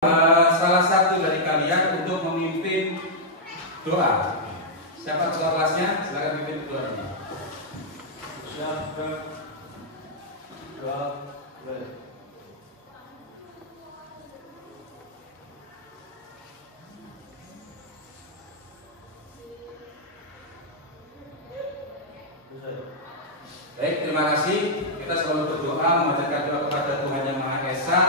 salah satu dari kalian untuk memimpin doa. Siapa ketua kelasnya? Silakan pimpin doa ini. Baik, terima kasih. Kita selalu berdoa memanjatkan doa kepada Tuhan Yang Maha Esa,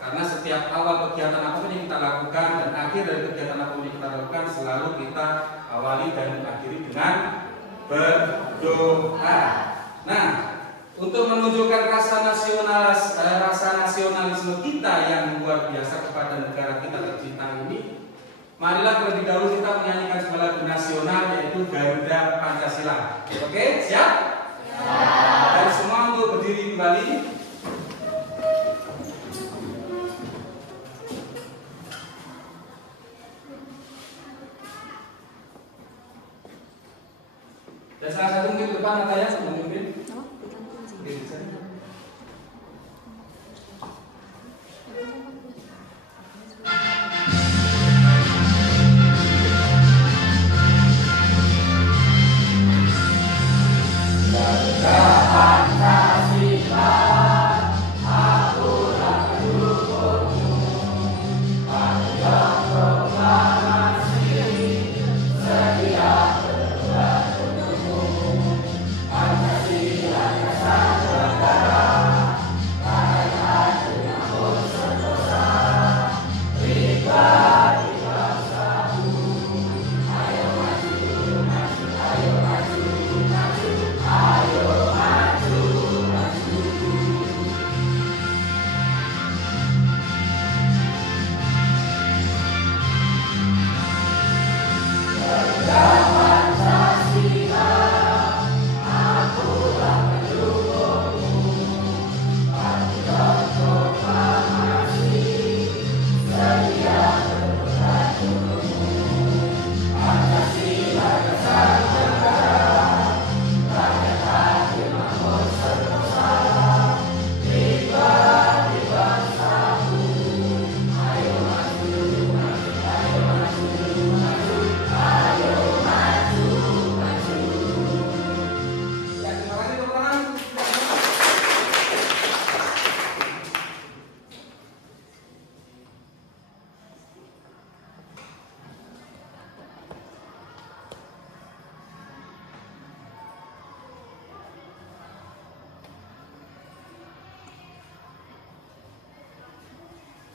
karena setiap awal kegiatan apapun yang kita lakukan dan akhir dari kegiatan apapun yang kita lakukan selalu kita awali dan akhiri dengan berdoa. Nah, untuk menunjukkan rasa nasionalisme kita yang luar biasa kepada negara kita tercinta ini, marilah terlebih dahulu kita menyanyikan sebuah lagu nasional, yaitu Garuda Pancasila. Oke, siap? Dan semua untuk berdiri kembali. Dan salah satu mungkin depan Nataya memimpin.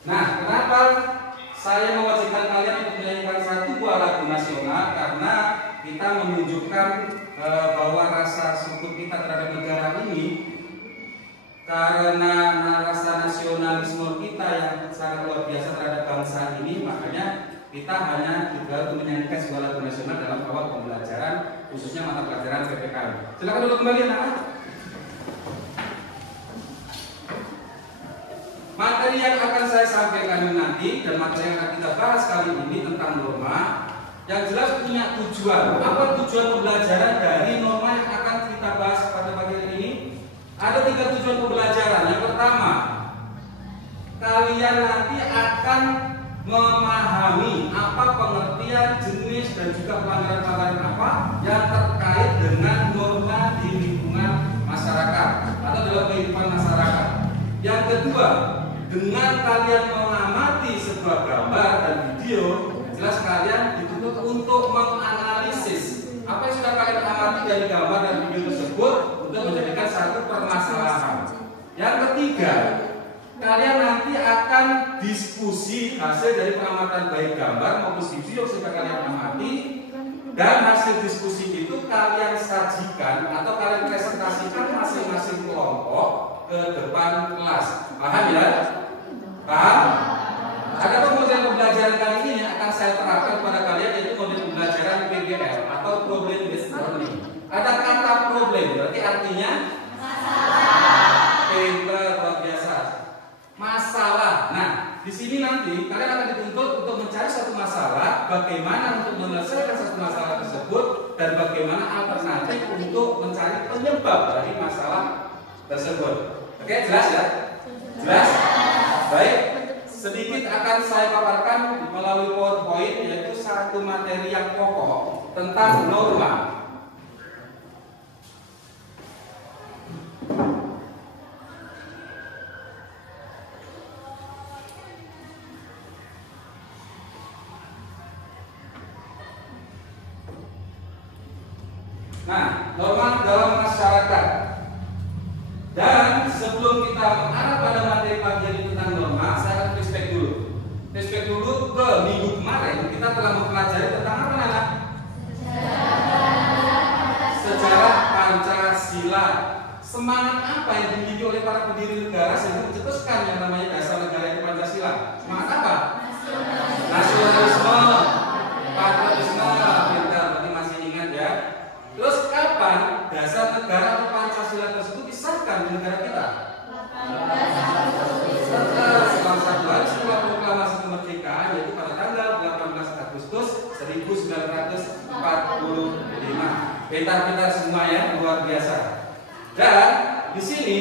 Nah, kenapa saya mewajibkan kalian untuk menyanyikan satu buah lagu nasional? Karena kita menunjukkan bahwa rasa syukur kita terhadap negara ini, karena rasa nasionalisme kita yang sangat luar biasa terhadap bangsa ini, makanya kita hanya juga untuk menyanyikan sebuah lagu nasional dalam awal pembelajaran, khususnya mata pelajaran PPKN. Silakan duduk kembali, anak. Materi yang akan saya sampaikan nanti dan materi yang akan kita bahas kali ini tentang norma yang jelas punya tujuan. Apa tujuan pembelajaran dari norma yang akan kita bahas pada pagi hari ini? Ada 3 tujuan pembelajaran. Yang pertama, kalian nanti akan memahami apa pengertian, jenis, dan juga pelanggaran-pelanggaran apa yang terkait dengan norma di lingkungan masyarakat atau dalam kehidupan masyarakat. Yang kedua, dengan kalian mengamati sebuah gambar dan video, jelas kalian dituntut untuk menganalisis apa yang sudah kalian amati dari gambar dan video tersebut untuk menjadikan satu permasalahan. Yang ketiga, kalian nanti akan diskusi hasil dari pengamatan baik gambar maupun video yang sudah kalian amati, dan hasil diskusi itu kalian sajikan atau kalian presentasikan masing-masing kelompok ke depan kelas. Paham ya? Paham? Ada model pembelajaran kali ini yang akan saya terapkan kepada kalian, yaitu model pembelajaran PBL atau problem based learning. Ada kata problem, berarti artinya masalah. Pinter, luar biasa. Masalah. Nah, di sini nanti kalian akan dituntut untuk mencari satu masalah, bagaimana untuk menyelesaikan satu masalah tersebut, dan bagaimana alternatif untuk mencari penyebab dari masalah tersebut. Oke, jelas ya? Jelas? Baik. sedikit akan saya paparkan melalui PowerPoint, yaitu satu materi yang pokok tentang norma. Nah, norma dalam masyarakat. Dan sebelum kita mengarah pada materi pagi ini tentang norma, saya akan flashback dulu. Flashback dulu ke minggu kemarin kita telah mempelajari tentang apa, anak? Sejarah Pancasila. Semangat apa yang dimiliki oleh para pendiri negara sehingga mencetuskan yang namanya dasar negara itu Pancasila? Semangat apa? Nasionalisme, patriotisme. Kita berarti masih ingat ya. Terus kapan dasar negara atau Pancasila tersebut disahkan di negara kita? Setelah 1 hari setelah proklamasi kemerdekaan, yaitu pada tanggal 18 Agustus 1945. Pintar-pintar semua ya, luar biasa. Dan di sini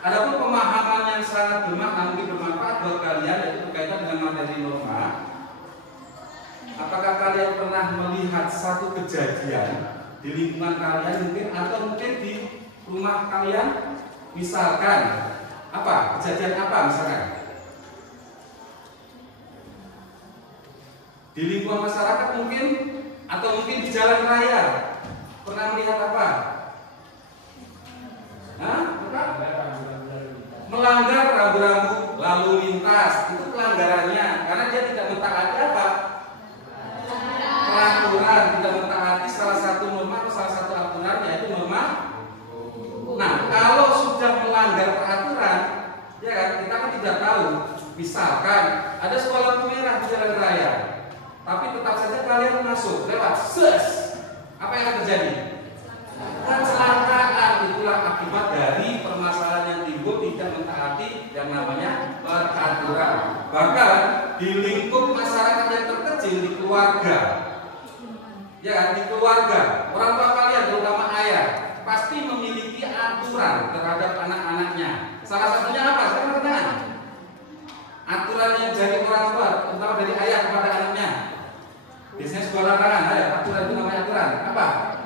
ada pun pemahaman yang sangat bermanfaat buat kalian, yaitu berkaitan dengan materi norma. Apakah kalian pernah melihat satu kejadian di lingkungan kalian mungkin, atau mungkin di rumah kalian, misalkan apa, kejadian apa misalkan di lingkungan masyarakat mungkin, atau mungkin di jalan raya pernah melihat apa? Melanggar rambu-rambu lalu lintas. Itu pelanggarannya karena dia tidak mentaati apa? Peraturan, tidak mentaati salah satu norma atau salah satu aturan, yaitu norma. Nah, kalau sudah melanggar peraturan, ya kan, kita kan tidak tahu. Misalkan ada sebuah lampu merah di jalan raya, tapi tetap saja kalian masuk lewat ses. Apa yang akan terjadi? Kecelakaan. Itulah akibat dari permasalahan yang timbul tidak mentaati yang namanya peraturan. Bahkan di lingkup masyarakat yang terkecil, di keluarga, ya, di keluarga, orang tua kalian terutama ayah pasti memiliki aturan terhadap anak-anaknya. Salah satunya apa? Saya katakan aturan yang jadi orang tua, terutama dari ayah kepada anaknya. Biasanya sebuah larangan, ada aturan itu namanya aturan. Apa?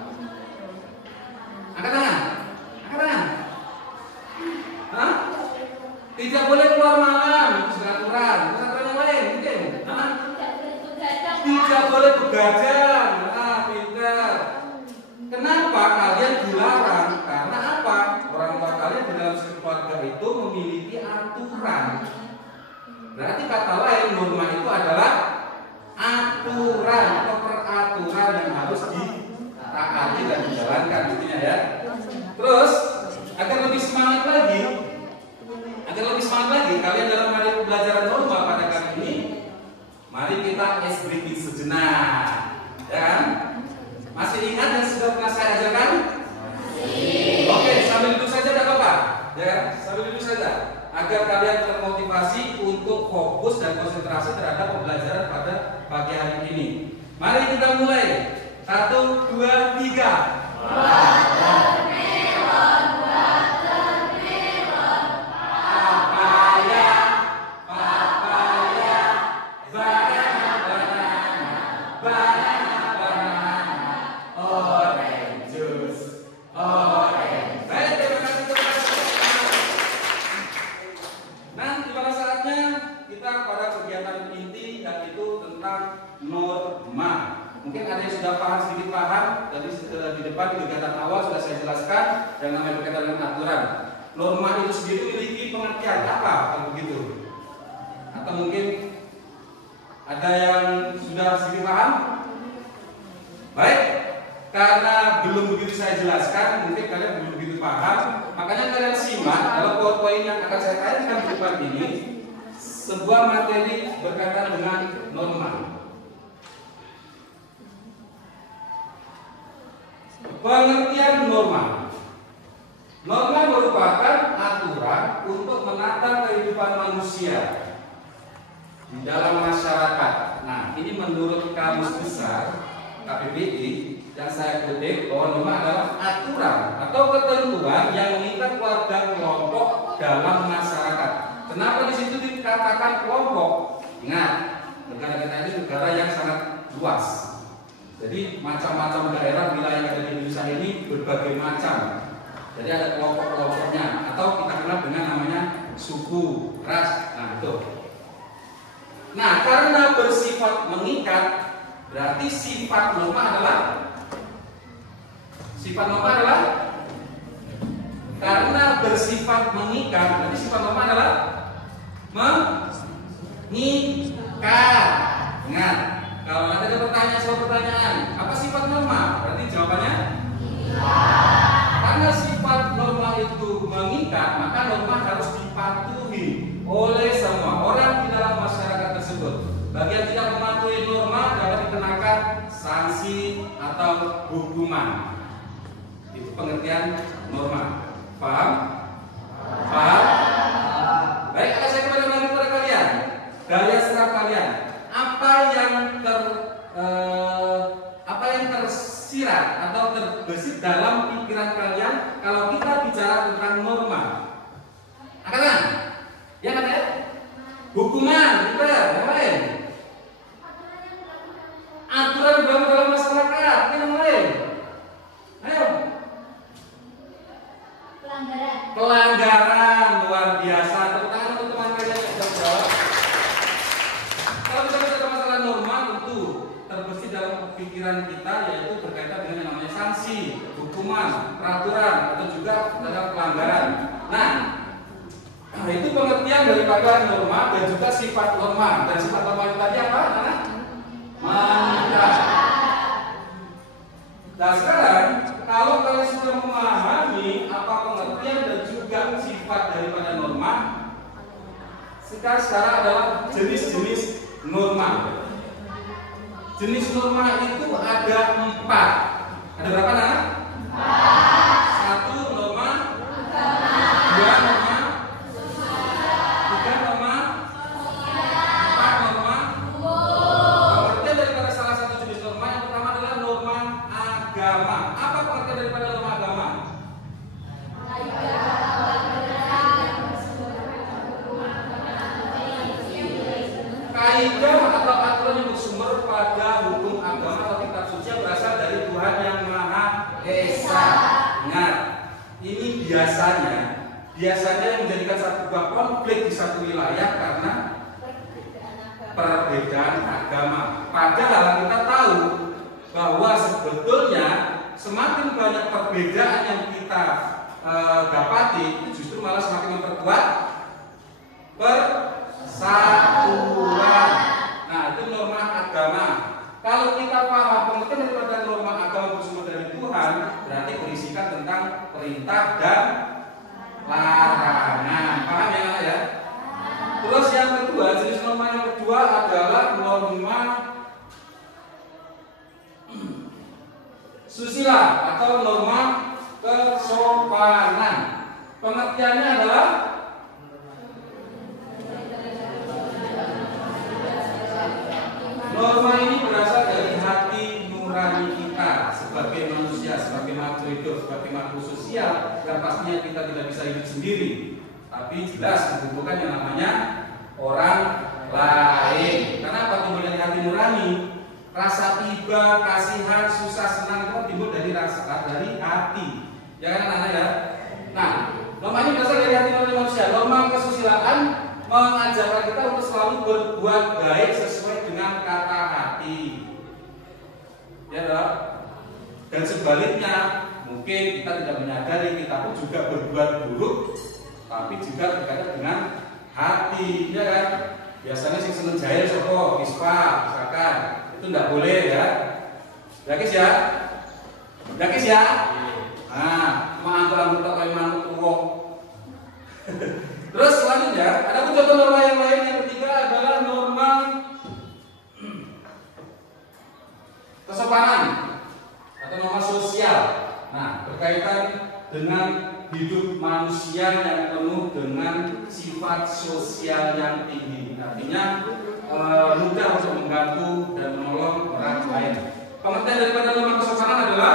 Angkat tangan. Angkat tangan. Hah? Tidak boleh keluar malam, itu sudah aturan. Terus aturan yang lain, mungkin. Hah? Tidak boleh begadang. Kenapa kalian dilarang? Karena apa? Orang tua kalian di dalam keluarga itu memiliki aturan. Berarti kata lain, norma itu adalah aturan atau peraturan yang harus ditaati dan dijalankan, intinya ya. Terus agar lebih semangat lagi, kalian dalam hari pembelajaran norma pada kali ini, mari kita ice breaking sejenak, ya kan? Masih ingat dan sudah pernah saya ajarkan? Masih. Oke, sambil duduk saja tidak apa-apa, ya kan? Sambil duduk saja, agar kalian termotivasi untuk fokus dan konsentrasi terhadap pembelajaran pada pagi hari ini. Mari kita mulai. 1, 2, 3. Watermelon, watermelon. Papaya, papaya. Banana, banana. Banana, banana. Orange juice, orange. Baik, terima kasih. Nanti pada saatnya kita pada kegiatan inti, yaitu tentang norma. Mungkin ada yang sudah paham, sedikit paham. Tadi di depan di kegiatan awal sudah saya jelaskan yang namanya berkaitan dengan aturan. Norma itu sendiri memiliki pengertian apa kalau begitu? Atau mungkin ada yang sudah sedikit paham? Baik, karena belum begitu saya jelaskan, mungkin kalian belum begitu paham. Makanya kalian simak dalam PowerPoint yang akan saya tayangan di depan ini, sebuah materi berkaitan dengan norma. Pengertian norma. Norma merupakan aturan untuk menata kehidupan manusia di dalam masyarakat. Nah, ini menurut Kamus Besar KBBI yang saya kutip, bahwa norma adalah aturan atau ketentuan yang mengikat keluarga kelompok dalam masyarakat. Kenapa di situ dikatakan kelompok, ingat, negara kita ini negara yang sangat luas. Jadi macam-macam daerah wilayah yang ada di Indonesia ini berbagai macam. Jadi ada kelompok-kelompoknya, atau kita kenal dengan namanya suku, ras. Nah, itu. Nah, karena bersifat mengikat, berarti sifat norma adalah karena bersifat mengikat, berarti sifat norma adalah mengikat. Ingat, kalau nanti ada pertanyaan, apa sifat norma? Berarti jawabannya karena sifat norma itu mengikat, maka norma harus dipatuhi oleh semua orang di dalam masyarakat tersebut. Bagi yang tidak mematuhi norma dapat dikenakan sanksi atau hukuman. Itu pengertian norma. Paham? Paham? Baik, akan saya kembali lagi kepada kalian. Daya serap kalian. Apa yang tersirat atau terbesit dalam pikiran kalian kalau kita bicara tentang norma? Angkatan? Ya kan ya? Hukuman, kita yang lain. Aturan dalam masyarakat, yang lain. Ayo. Pelanggaran luar biasa. Tepuk tangan untuk teman kalian yang sudah jawab. Kalau kita bicara masalah norma, tentu terbesit dalam pikiran kita yaitu berkaitan dengan yang namanya sanksi, hukuman, peraturan, atau juga dalam pelanggaran. Nah, itu pengertian daripada norma dan juga sifat norma. Dan sifat norma itu tadi apa? Mengikat. Nah, sekarang kalau kalian sudah memahami apa pengertian dan juga sifat daripada norma, sekarang adalah jenis-jenis norma. Jenis norma itu ada 4. Ada berapa, Nana? 1 norma, 2 norma, 3 norma, 4 norma. Pengertian daripada salah satu jenis norma yang pertama adalah norma agama. Apa pengertian daripada norma agama? Kaidah atau aturan yang bersumber pada hukum agama atau kitab suci yang berasal dari Tuhan yang Maha Esa. Ingat, ini biasanya yang menjadikan satu buah konflik di satu wilayah karena perbedaan agama. Padahal kita tahu bahwa sebetulnya semakin banyak perbedaan yang kita dapati, itu justru malah semakin memperkuat persatuan. Nah, itu norma agama. Kalau kita paham pengertian daripada norma agama bersumber dari Tuhan, berarti berisikan tentang perintah dan larangan. Paham ya, Anak ya? Terus yang kedua, jenis norma yang kedua adalah norma susila atau norma kesopanan. Pengertiannya adalah norma ini berasal dari hati nurani kita sebagai manusia, sebagai makhluk hidup, sebagai makhluk sosial yang pastinya kita tidak bisa hidup sendiri. Tapi jelas dibutuhkan yang namanya orang lain. Karena apa timbul dari hati nurani? Rasa iba, kasihan, susah, senang itu timbul dari hati. Ya kan, anak ya? Nah, norma ini berasal dari hati nurani manusia. Norma kesusilaan mengajarkan kita untuk selalu berbuat baik sesuai dengan kata hati. Ya toh? Dan sebaliknya, mungkin kita tidak menyadari kita pun juga berbuat buruk, tapi juga berkaitan dengan hati, ya kan? Biasanya sing seneng jahil sopo, ispa, misalkan itu tidak boleh ya. Yakis ya? Yakis ya? Nah, mantul tak kayak manut uang. Terus selanjutnya ada pun contoh norma yang lain. Yang ketiga adalah norma kesopanan atau norma sosial. Nah, berkaitan dengan hidup manusia yang penuh dengan sifat sosial yang tinggi. Artinya mudah untuk membantu dan menolong orang lain. Pengertian daripada norma kesopanan adalah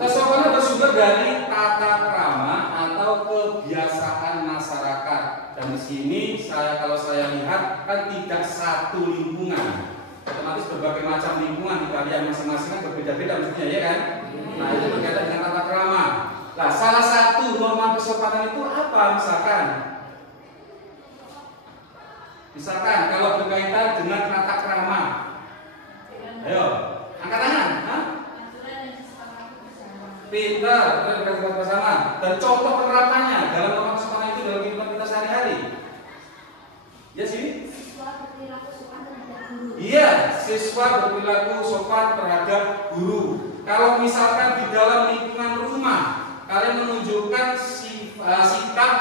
kesopanan bersumber dari sini kalau saya lihat kan tidak satu lingkungan, otomatis berbagai macam lingkungan di kalian masing-masing kan berbeda-beda mestinya, ya kan? Nah, itu berkaitan dengan tata krama. Nah, salah satu norma kesopanan itu apa misalkan kalau berkaitan dengan tata krama, ayo angkat tangan. Pintar, kita berkata bersama. Dan contoh penerapannya dalam norma kesopanan itu dalam kehidupan kita sehari-hari. Ya sih? Iya, siswa berperilaku sopan terhadap guru. Kalau misalkan di dalam lingkungan rumah kalian menunjukkan sikap,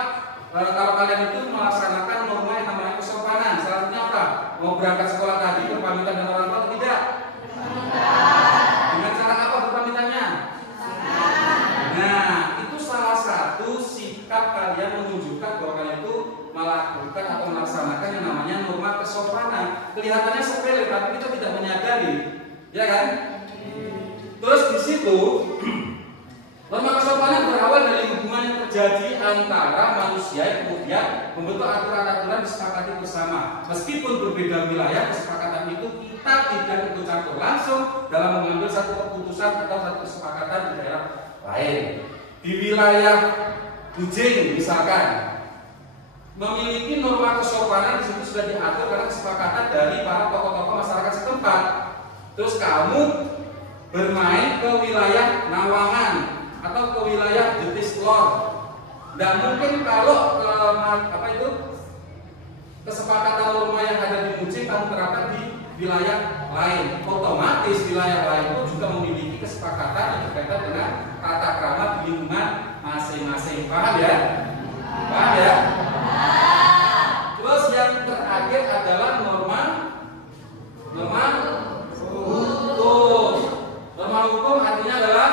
kalau kalian itu melaksanakan norma yang namanya kesopanan, salah satunya apa? Mau berangkat sekolah tadi berpamitan dengan orang tua atau tidak? Dengan cara apa berpamitannya? Nah, itu salah satu sikap kalian menunjukkan bahwa kalian itu melakukan atau melaksanakan yang namanya norma kesopanan. Kelihatannya sepele, tapi kita tidak menyadari, ya kan? Terus di situ norma kesopanan berawal dari hubungan yang terjadi antara manusia yang kemudian membentuk aturan-aturan disepakati bersama. Meskipun berbeda wilayah, kesepakatan itu kita tidak ikut campur langsung dalam mengambil satu keputusan atau satu kesepakatan di daerah lain. Di wilayah Bujing misalkan memiliki norma kesopanan, di situ sudah diatur karena kesepakatan dari para tokoh-tokoh masyarakat setempat. Terus kamu bermain ke wilayah Nawangan atau ke wilayah Jetislor, dan mungkin kalau kesepakatan norma yang ada di Bujing kamu terapkan di wilayah lain, otomatis wilayah lain itu juga memiliki kesepakatan yang berkaitan dengan tata krama di lingkungan masing-masing. Paham ya? Paham ya? Terus yang terakhir adalah norma hukum. Norma hukum artinya adalah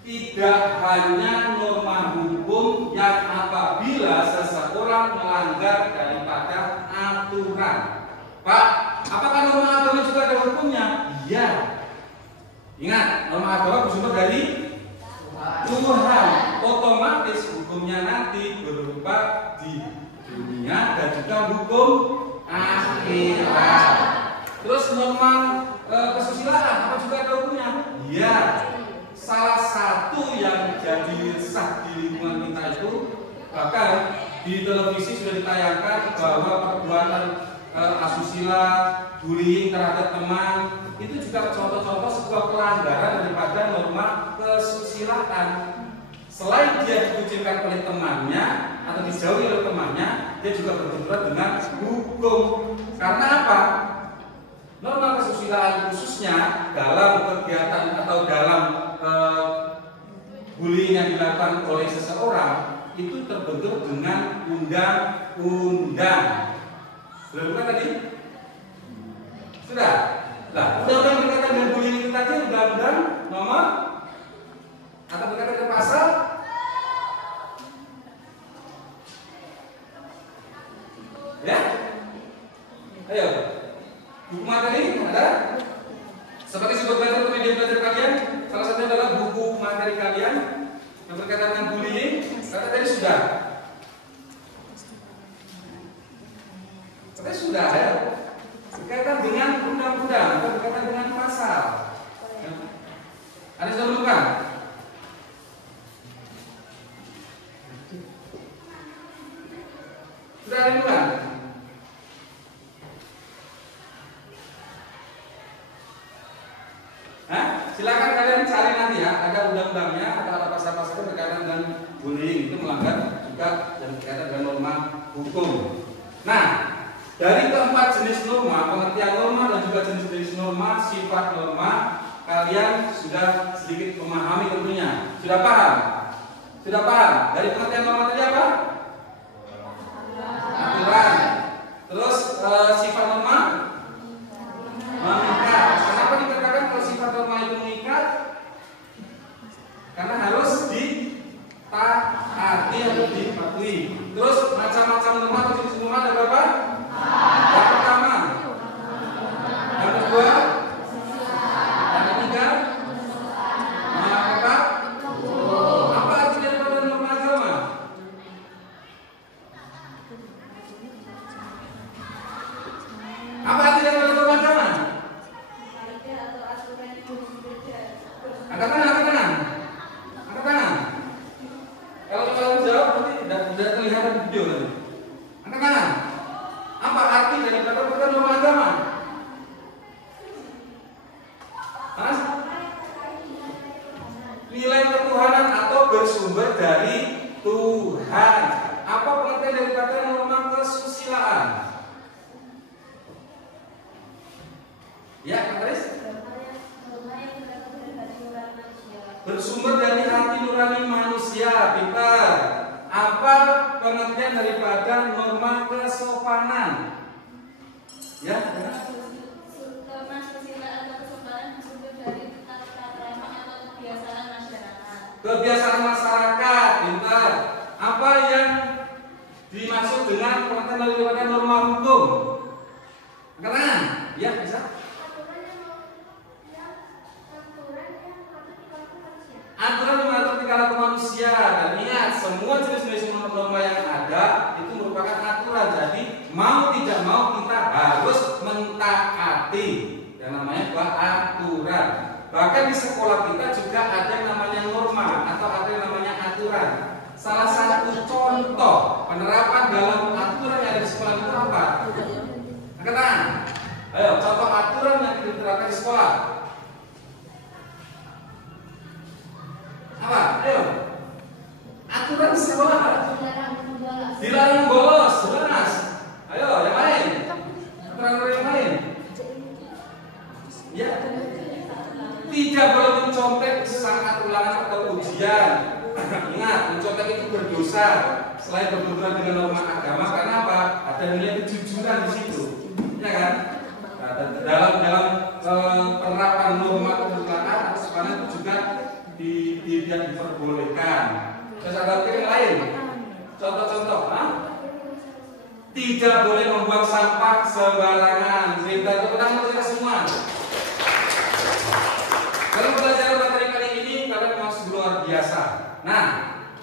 tidak hanya norma hukum yang apabila seseorang melanggar daripada aturan. Pak, apakah norma agama juga ada hukumnya? Iya. Ingat, norma agama bersumber dari Tuhan. Otomatis hukumnya nanti berupa di dunia dan juga hukum akhirat. Terus norma kesusilaan apa juga ada hukumnya? Iya. Salah satu yang jadi sah di lingkungan kita itu, bahkan di televisi sudah ditayangkan bahwa perbuatan asusila, bullying terhadap teman itu juga contoh-contoh sebuah pelanggaran daripada norma kesusilaan. Selain dia dikucilkan oleh temannya atau dijauhi oleh temannya, dia juga berbenturan dengan hukum. Karena apa? Norma kesusilaan khususnya dalam kegiatan atau dalam bullying yang dilakukan oleh seseorang itu terbentuk dengan undang-undang. Sudah bukan tadi? Sudah? Nah, undang-undang berkaitan dengan bullying itu tadi undang-undang nomor atau berkaitan dengan pasal ya? Ayo. Buku materi ada? Sebagai sumber belajar atau media belajar kalian, salah satunya adalah buku materi kalian yang berkaitan dengan bullying. Kata tadi sudah. Katanya sudah ya. Berkaitan dengan undang-undang atau berkaitan dengan pasal. Ada yang sudah menemukan? Sudah ada yang menemukan? Silakan kalian cari nanti ya, ada undang-undangnya, ada pasal-pasal berkaitan dengan bullying, itu melanggar juga dan berkaitan dengan norma hukum. Nah, dari keempat jenis norma, pengertian norma dan juga jenis-jenis norma, sifat norma, kalian sudah sedikit memahami tentunya. Sudah paham? Sudah paham? Dari pengertian norma tadi apa? Aturan. Terus sifat norma? Mengikat. Kenapa dikatakan kalau sifat norma itu mengikat? Karena harus ditaati atau dipatuhi. Terus macam-macam norma atau jenis norma ada berapa? Yang pertama, yang kedua, yang ketiga, Nilai ketuhanan atau bersumber dari Tuhan. Apa pengertian daripada norma kesusilaan? Ya, Kak Riz? Bersumber dari hati nurani manusia, pintar. Apa pengertian daripada norma kesopanan? Ya, norma kesusilaan atau kesopanan bersumber dari tata krama atau kebiasaan masyarakat. Kebiasaan masyarakat, pintar. Apa yang dimaksud dengan pengertian daripada norma hukum? Keterangan? Ya, bisa. Aturan mengatur tingkah laku manusia. Dan ingat, semua jenis-jenis norma yang ada itu merupakan aturan. Jadi mau tidak mau kita harus mentaati yang namanya aturan. Bahkan di sekolah kita juga ada yang namanya norma atau ada yang namanya aturan. Salah satu contoh penerapan dalam aturan yang ada di sekolah itu apa? Angkatan. Ayo, contoh aturan yang diterapkan di sekolah. Apa? Ayo. Aturan sekolah. Dilarang bolos, jelas. Ayo, yang lain. Aturan yang lain. Ya. Tidak boleh mencontek saat ulangan atau ujian. Ingat, mencontek itu berdosa. Selain berbenturan dengan norma agama, karena apa? Ada nilai kejujuran di situ, ya kan? Nah, dalam penerapan norma kesusilaan atau sepanjang itu juga tidak diperbolehkan. Terus ada yang lain. Contoh-contoh, tidak boleh membuang sampah sembarangan. Cerita itu tenang kita semua. Dalam pelajaran materi kali ini kalian masih luar biasa. Nah,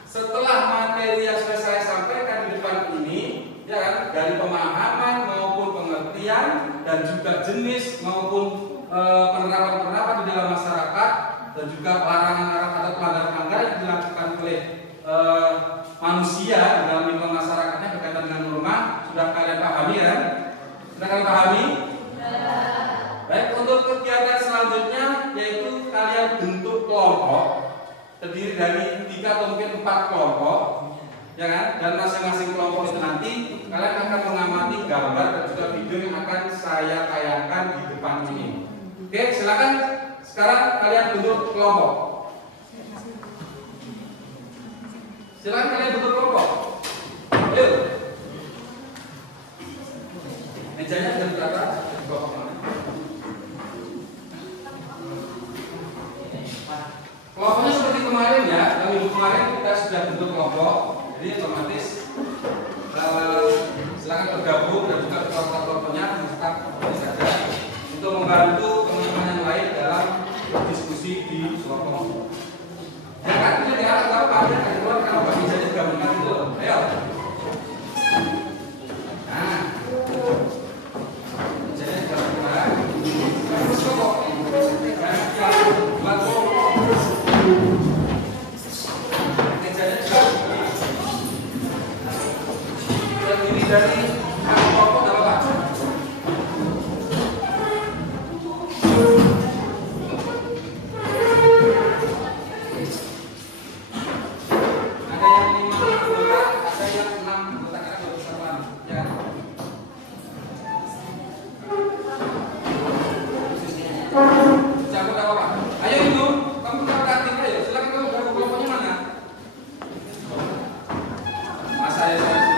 setelah materi yang sudah saya sampaikan di depan ini, ya kan, dari pemahaman maupun pengertian dan juga jenis maupun penerapan-penerapan di dalam masyarakat dan juga larangan-larangan atau pelanggaran-pelanggaran yang dilakukan oleh manusia dalam lingkungan masyarakatnya berkaitan dengan norma, sudah kalian pahami ya? Sudah kalian pahami? Baik, untuk kegiatan selanjutnya yaitu kalian bentuk kelompok terdiri dari 3 atau mungkin 4 kelompok, ya kan? Dan masing-masing kelompok itu nanti kalian akan mengamati gambar dan juga video yang akan saya tayangkan di depan ini. Oke, silakan sekarang kalian bentuk kelompok. Silakan kalian bentuk kelompok. Yuk. Mejanya sudah berapa? Kelompok mana? Kelompoknya seperti kemarin ya, minggu kemarin kita sudah bentuk kelompok, jadi otomatis silakan bergabung dan juga kelompok-kelompoknya bisa saja untuk membantu teman-teman yang lain dalam diskusi di kelompok. Ya kan, ini dia atau apa aja kan keluar kalau bagi saya digabungkan itu, ayo. Nah, jadi digabungkan, kelompok. Dari kelompok apa Pak? Ada yang 5 anggota, ada yang 6 anggota, karena belum bersama, ya. Cabut apa Pak? Ayo Ibu, kamu praktik ayo. Silakan kamu gabung kelompoknya mana? Masa saya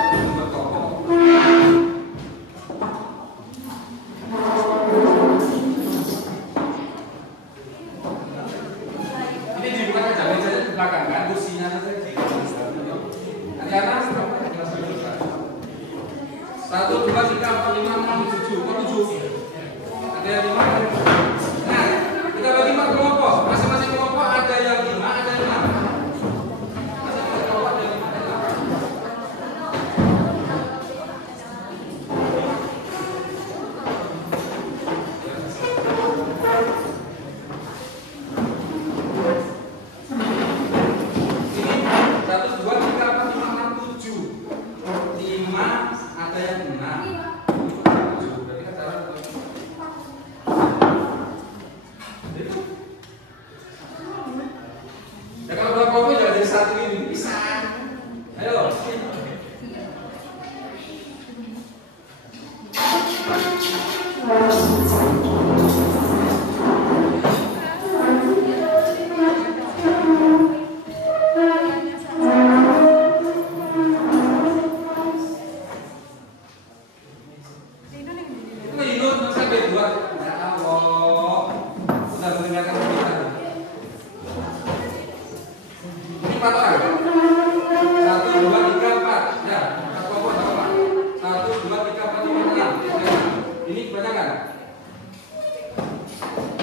4 orang. 1, 2, 3, 4. Ya, kelompok berapa? 1, 2, 3, 4, 5, 6. Ini kebanyakan.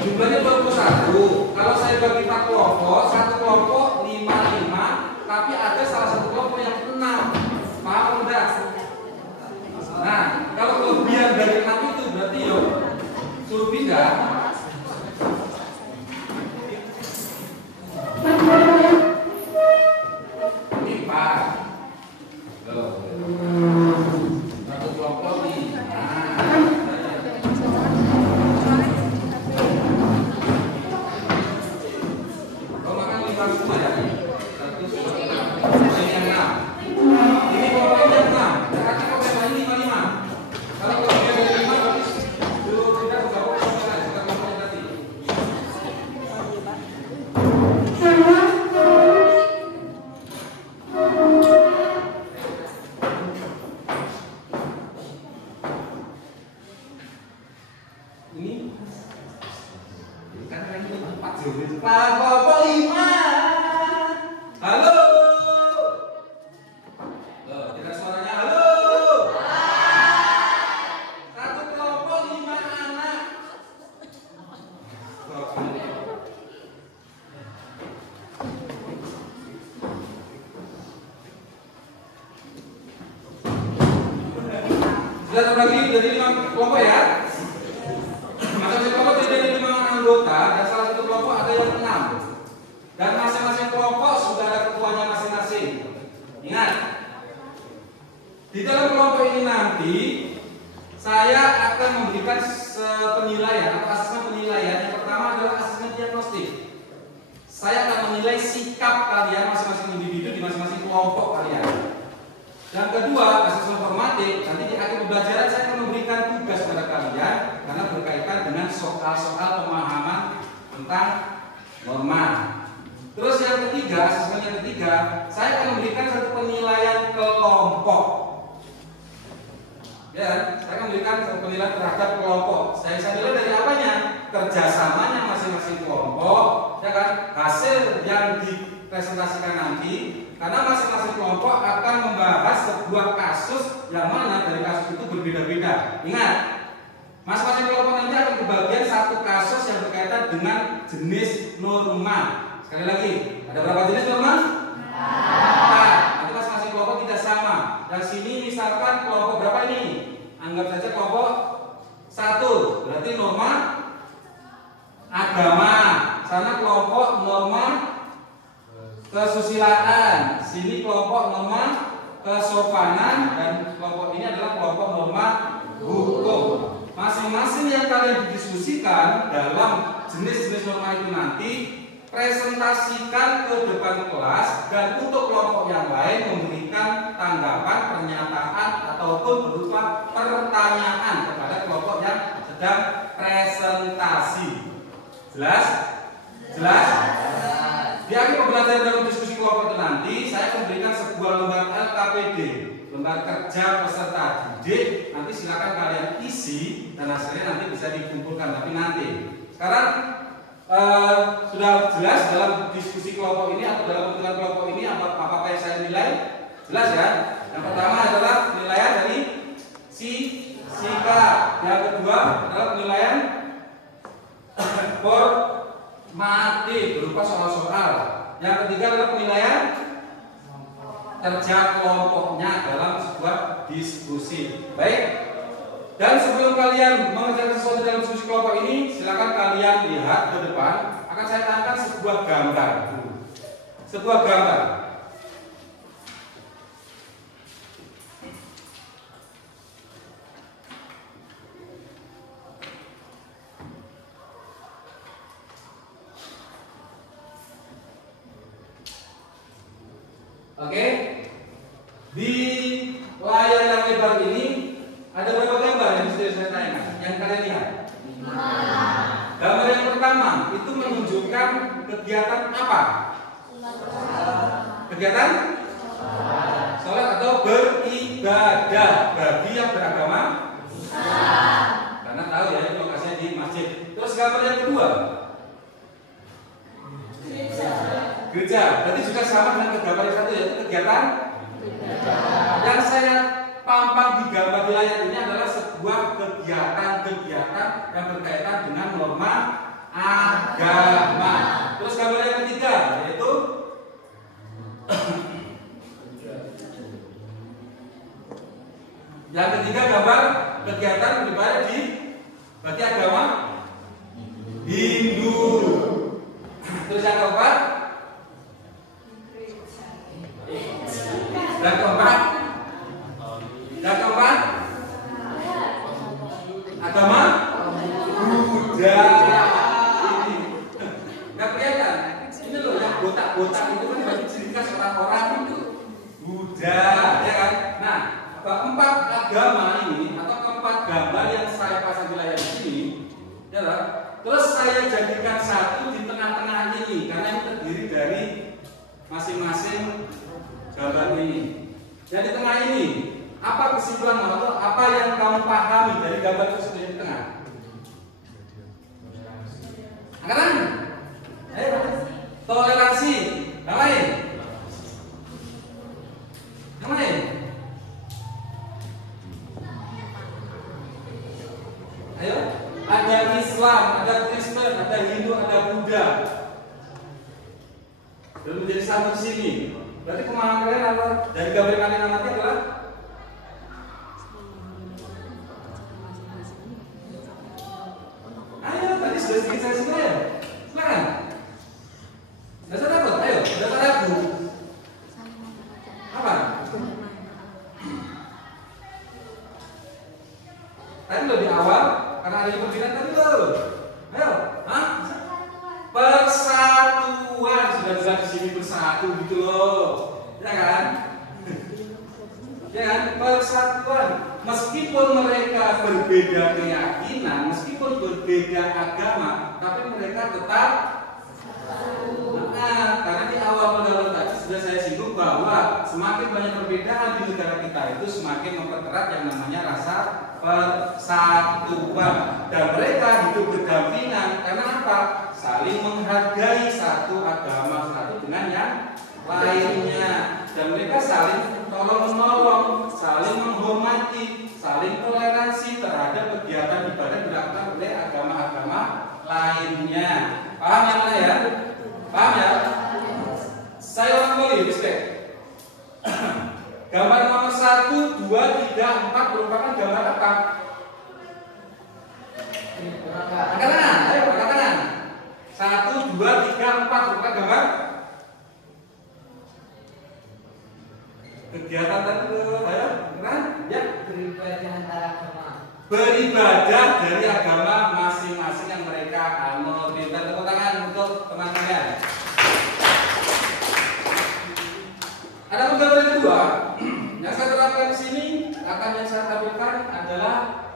Jumlahnya 21. Kalau saya bagi 4 kelompok, satu kelompok 5, 5, tapi ada salah satu kelompok yang 6. Paham enggak? Nah, kalau kelebihan dari 6 itu berarti yuk suruh pindah. Ini 4. Loh. Satu kelompok nih. Kalau makan 5 semua ya. 1, 2, 3, ini yang 6. Ini kelompoknya 6. Berarti kelompoknya 5, 5. Kalau kelompoknya dari 5 berarti suruh pindah ke bawah kelompoknya tadi. Ini karena ini 4 jauh. Pak kelompok 5. Halo. Loh, tidak suaranya halo. Satu kelompok 5 anak. Loh, sudah terbagi jadi 5 kelompok ya. Masing-masing kelompok terdiri dari 5 anggota dan salah satu kelompok ada yang 6. Dan masing-masing kelompok sudah ada ketuanya masing-masing. Ingat, di dalam kelompok ini nanti saya akan memberikan penilaian atau asesmen penilaian. Yang pertama adalah asesmen diagnostik. Saya akan menilai sikap kalian masing-masing individu di masing-masing kelompok kalian. Yang kedua, asesmen formatif. Nanti di akhir pembelajaran saya akan memberikan tugas kepada kalian karena berkaitan dengan soal-soal pemahaman tentang norma. Terus yang ketiga, asesmen yang ketiga, saya akan memberikan satu penilaian kelompok. Ya, saya akan memberikan satu penilaian terhadap kelompok. Saya nilai dari apanya? Kerjasamanya masing-masing kelompok, ya kan? Hasil yang dipresentasikan nanti. Karena masing-masing kelompok akan membahas sebuah kasus yang mana dari kasus itu berbeda-beda. Ingat, masing-masing kelompok nanti akan kebagian satu kasus yang berkaitan dengan jenis norma. Sekali lagi, ada berapa jenis norma? 4. Nanti masing-masing kelompok tidak sama. Dan sini misalkan kelompok berapa ini? Anggap saja kelompok 1. Berarti norma agama. Sana kelompok norma kesusilaan, sini kelompok norma kesopanan, dan kelompok ini adalah kelompok norma hukum. Masing-masing yang kalian didiskusikan dalam jenis-jenis norma itu nanti presentasikan ke depan kelas, dan untuk kelompok yang lain memberikan tanggapan, pernyataan ataupun berupa pertanyaan kepada kelompok yang sedang presentasi. Jelas? Jelas? Di akhir pembelajaran dalam diskusi kelompok itu nanti saya akan memberikan sebuah lembar LKPD, lembar kerja peserta didik. Nanti silakan kalian isi dan hasilnya nanti bisa dikumpulkan. Tapi nanti sekarang sudah jelas dalam diskusi kelompok ini atau dalam pembentukan kelompok ini apa yang saya nilai? Jelas ya? Yang pertama adalah penilaian dari sikap. Yang kedua adalah penilaian formatif berupa soal-soal. Yang ketiga adalah penilaian kerja kelompoknya dalam sebuah diskusi. Baik. Dan sebelum kalian mengerjakan sesuatu dalam diskusi kelompok ini, silakan kalian lihat ke depan. Akan saya tampilkan sebuah gambar. Sebuah gambar. Oke, di layar yang lebar ini ada berapa gambar yang sudah saya tayangkan? Yang kalian lihat? 5. Gambar yang pertama itu menunjukkan kegiatan apa? Kegiatan? Sholat atau beribadah bagi yang beragama? Karena tahu ya itu lokasinya di masjid. Terus gambar yang kedua? gereja. Berarti juga sama dengan gambar yang satu, yaitu kegiatan. Yang saya pampang di gambar di layar ini adalah sebuah kegiatan-kegiatan yang berkaitan dengan norma agama. Terus gambar yang ketiga yaitu yang ketiga gambar kegiatan beribadah di berarti agama Hindu. Terus yang keempat agama Buddha. Ini nggak kelihatan. Ini loh yang botak-botak itu kan berarti ciri khas orang-orang itu Buddha, ya kan? Nah, keempat agama ini atau keempat gambar yang saya pasang di layar di sini, ya kan? Terus saya jadikan satu di tengah-tengah ini karena ini terdiri dari masing-masing gambar ini. Yang di tengah ini, apa kesimpulan atau apa yang kamu pahami dari gambar tersebut di tengah? Angkatan? Ayo, toleransi. Yang lain? Yang lain? Ayo, ada Islam, ada Kristen, ada Hindu, ada Buddha. Belum menjadi satu di sini. Berarti pemahaman kalian apa? Dari gambar kalian amati adalah ayo, tadi sudah sedikit saya semua ya. Silakan. Nggak usah takut, ayo, nggak usah ragu. Apa? Tadi lo di awal, karena ada yang perbedaan tadi lo. Ayo, hah? Persatuan sudah di sini bersatu gitu loh, ya kan? Ya kan? Persatuan. Meskipun mereka berbeda keyakinan, meskipun berbeda agama, tapi mereka tetap karena di awal modal tadi sudah saya singgung bahwa semakin banyak perbedaan di negara kita itu semakin mempererat yang namanya rasa persatuan, dan mereka hidup berdampingan karena apa? Saling menghargai satu agama satu dengan yang lainnya, dan mereka saling tolong menolong, saling menghormati, saling toleransi terhadap kegiatan ibadah dilakukan oleh agama-agama lainnya. Paham yang mana ya? Paham ya? Saya ulangi, respect. Gambar nomor 1, 2, 3, 4 merupakan gambar apa? Angkat tangan, ayo angkat tangan. 1, 2, 3, 4 merupakan gambar kegiatan tadi, ayo, kan? Ya, beribadah dari agama masing-masing yang mereka anut. Minta tepuk tangan untuk teman-teman. Ada gambar yang kedua, yang saya terapkan di sini akan yang saya tampilkan adalah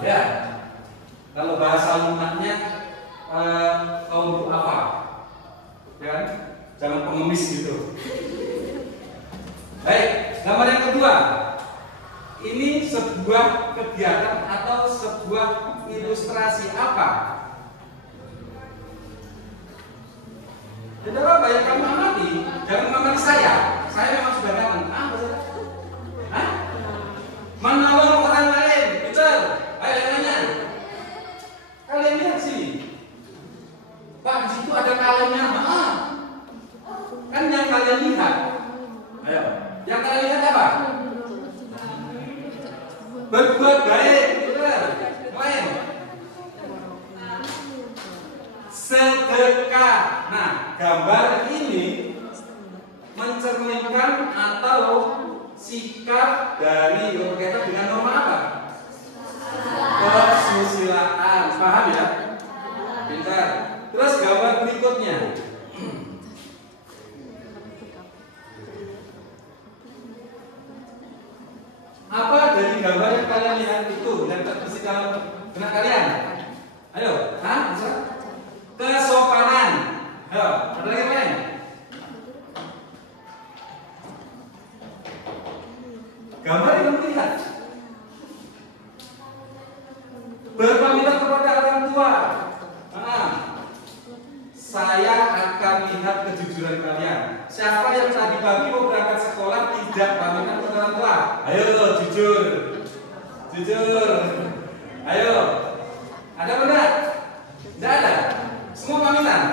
ya, kalau bahasa lumaknya kaum apa? Ya kan? Jangan pengemis gitu. Baik, gambar yang kedua. Ini sebuah kegiatan atau sebuah ilustrasi apa? Tidak apa yang kamu amati, jangan mengamati saya. Saya memang sudah datang. Hah? Menolong orang lain, betul? Ayo yang nanya. Kalian lihat sini. Pak, di situ ada kalemnya. Kan yang kalian lihat. Ayo, yang kalian lihat apa? Berbuat baik, betul? Lain. Sedekah. Nah, gambar ini mencerminkan atau sikap dari berkaitan dengan norma apa? Kesusilaan. Paham ya? Pintar. Terus gambar berikutnya. Apa dari gambar yang kalian lihat itu yang terbesit dalam benak kalian? Ayo, bisa? Kesopanan. Ayo, ada lagi yang lain? Gambar yang kamu lihat. Berpamitan kepada orang tua. Jujur. Ayo. Ada benar? Tidak ada. Semua pamitan.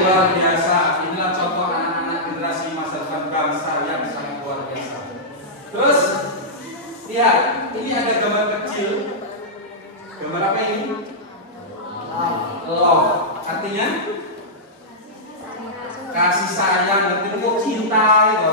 Luar biasa. Inilah contoh anak-anak generasi masa depan bangsa yang sangat luar biasa. Terus lihat, ini ada gambar kecil. Gambar apa ini? Love. Artinya kasih sayang, artinya cinta itu.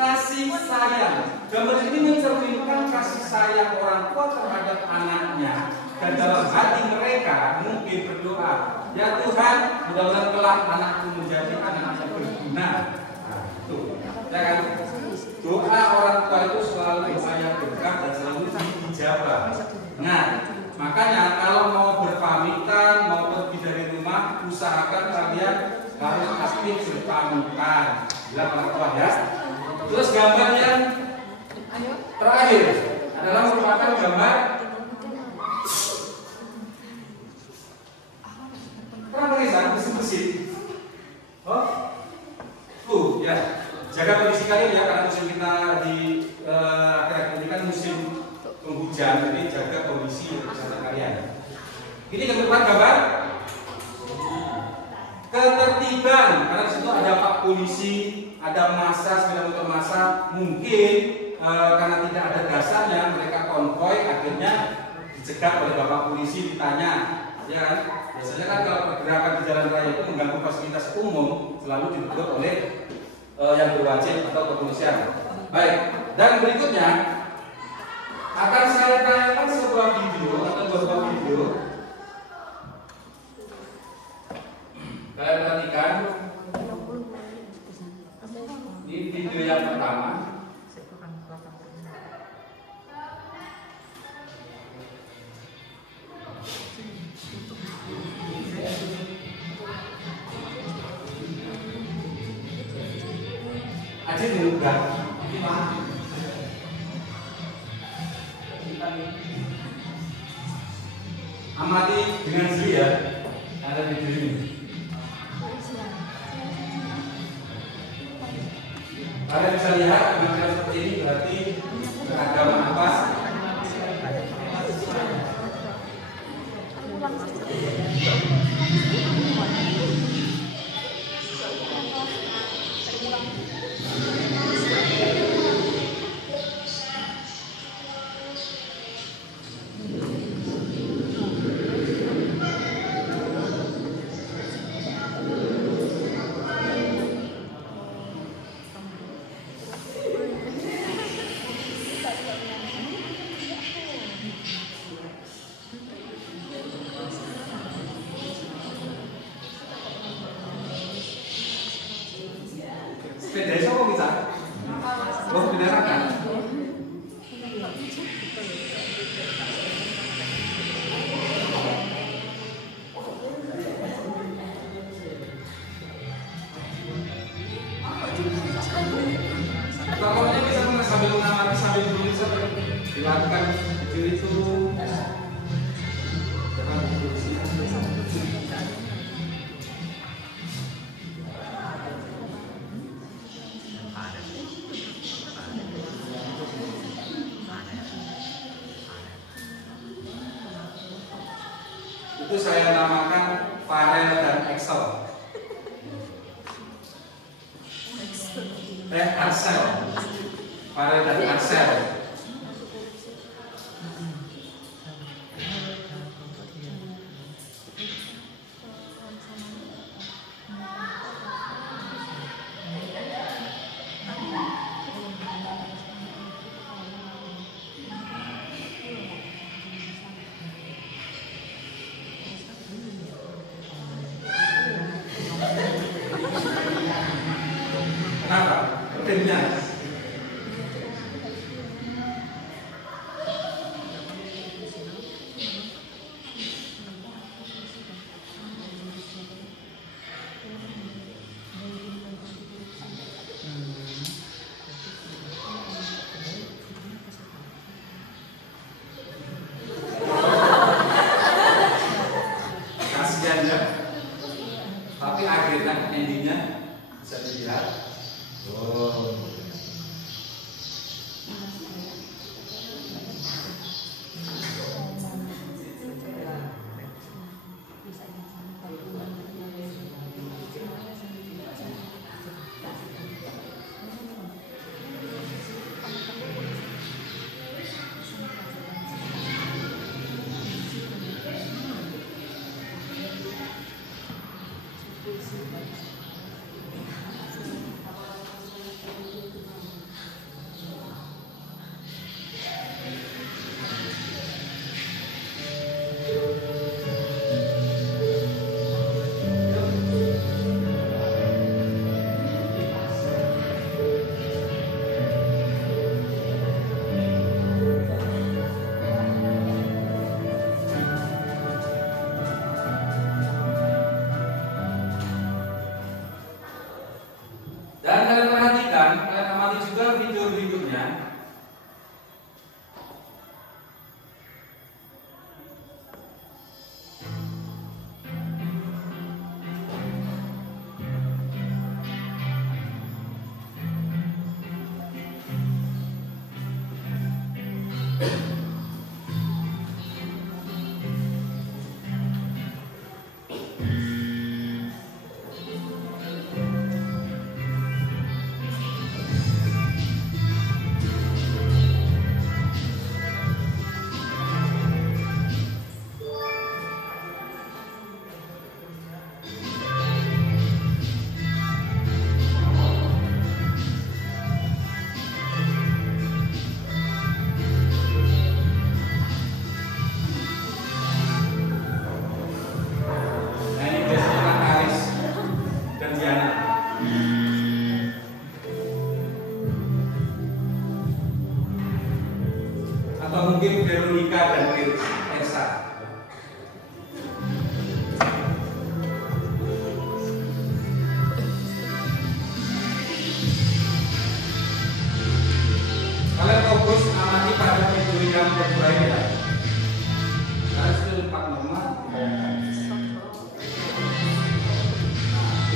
Kasih sayang. Gambar ini mencerminkan kasih sayang orang tua terhadap anaknya. Dan dalam hati mereka mungkin berdoa, ya Tuhan, mudah-mudahan kelak anakku menjadi anak yang berguna. Nah, itu, ya kan? Doa orang tua itu selalu doa yang berkah dan selalu dijabah. Nah, makanya kalau mau berpamitan, mau pergi dari rumah, usahakan kalian harus aktif berpamitan. Bilang orang tua ya. Terus gambar yang terakhir adalah merupakan gambar perang bersih-bersih. Oh, tuh ya, jaga kondisi kalian ya, karena musim kita di akhir-akhir ini kan musim penghujan, jadi jaga kondisi kesehatan kalian. Ini yang merupakan gambar ketertiban, karena di situ ada Pak Polisi, ada massa, sepeda motor massa, mungkin karena tidak ada dasarnya mereka konvoy, akhirnya dicegat oleh Bapak Polisi, ditanya, ya kan? Biasanya kan kalau pergerakan di jalan raya itu mengganggu fasilitas umum, selalu ditegur oleh yang berwajib atau kepolisian. Baik, dan berikutnya akan saya tayangkan sebuah video atau beberapa video. Kalian perhatikan, ini video yang pertama. Aja diunggah. Amati dengan jeli ya, ada video ini. Kalian bisa lihat penampilan seperti ini berarti beragama apa? Sepeda itu apa bisa? Oh, sepeda rakan. Kalau bisa sambil mengamati sambil menulis dilakukan video itu. Itu saya namakan Farel dan Excel. Axel. Farel dan Axel. Kenapa? Timnya. Mungkin Veronica dan Elsa. Kalian fokus amati pada video yang kedua ini ya. Kalian sudah empat nomor. Nah,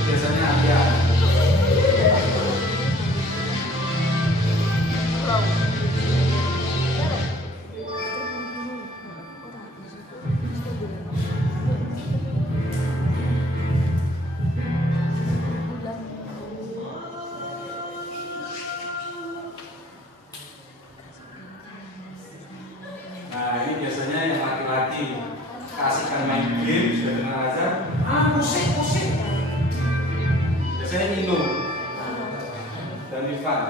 biasanya ada. Nah, ini biasanya yang laki-laki kasihkan main game sudah dengar azan, musik. Biasanya minum dan Ivan.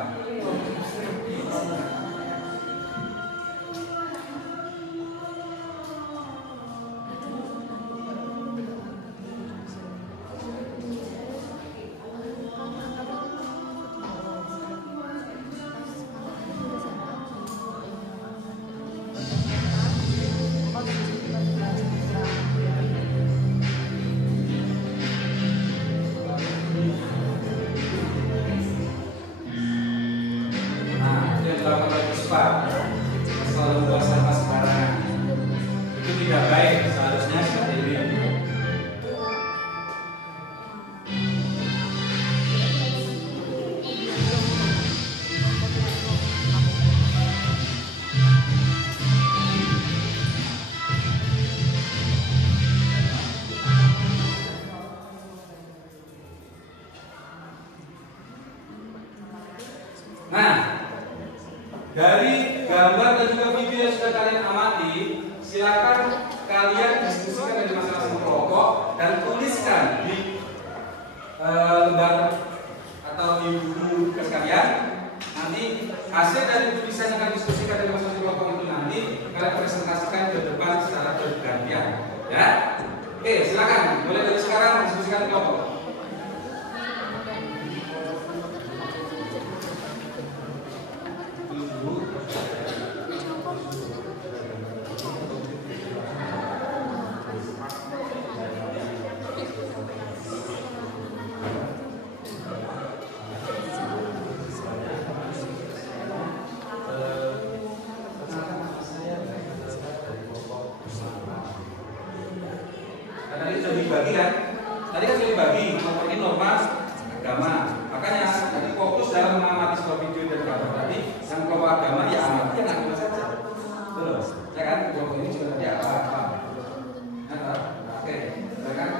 Selalu buang sampah sembarangan. Itu tidak baik, seharusnya seperti ini. Nah, dari gambar dan juga video yang sudah kalian amati, silakan kalian diskusikan dari masing-masing kelompok dan tuliskan di lembar atau di buku tugas kalian. Nanti hasil dari tulisan yang kalian diskusikan dari masing-masing kelompok itu nanti kalian presentasikan ke depan secara bergantian. Ya, oke, silakan. Mulai dari sekarang diskusikan kelompok. Dibagi kan? Tadi kan sudah dibagi, kelompok ini norma agama. Makanya tadi fokus dalam mengamati sebuah video dan gambar tadi. Yang kelompok agama ya amati yang agama saja. Terus, ya kan? Kelompok ini juga tadi apa? Nah, oke, ya kan?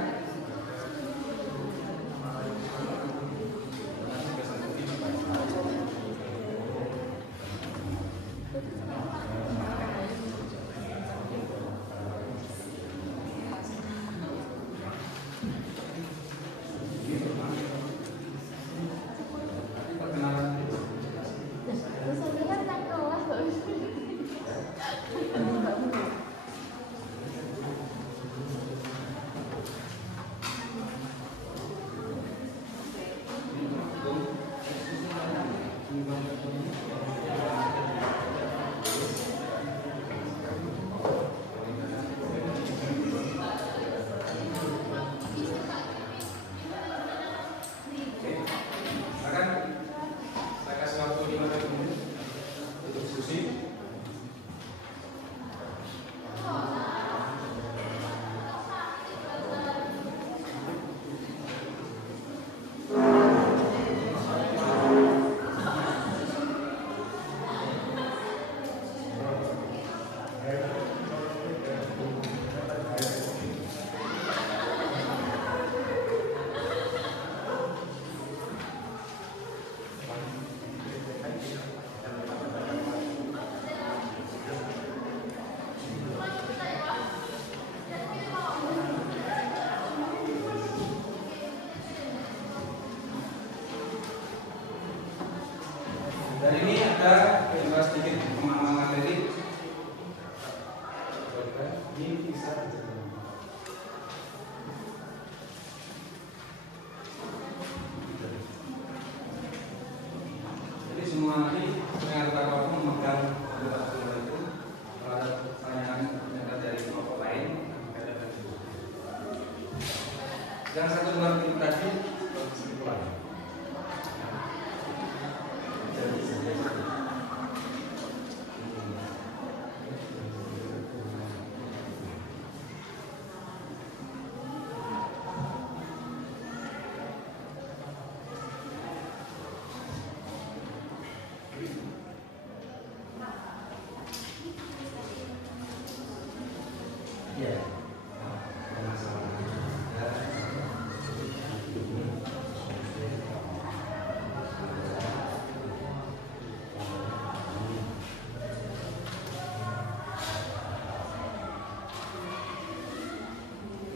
Ini bisa terjadi. Jadi semua ini pengaruh apapun memegang anggota keluarga itu. Kalau ada pertanyaan dari kelompok lain, yang satu nomor itu tadi kesimpulan.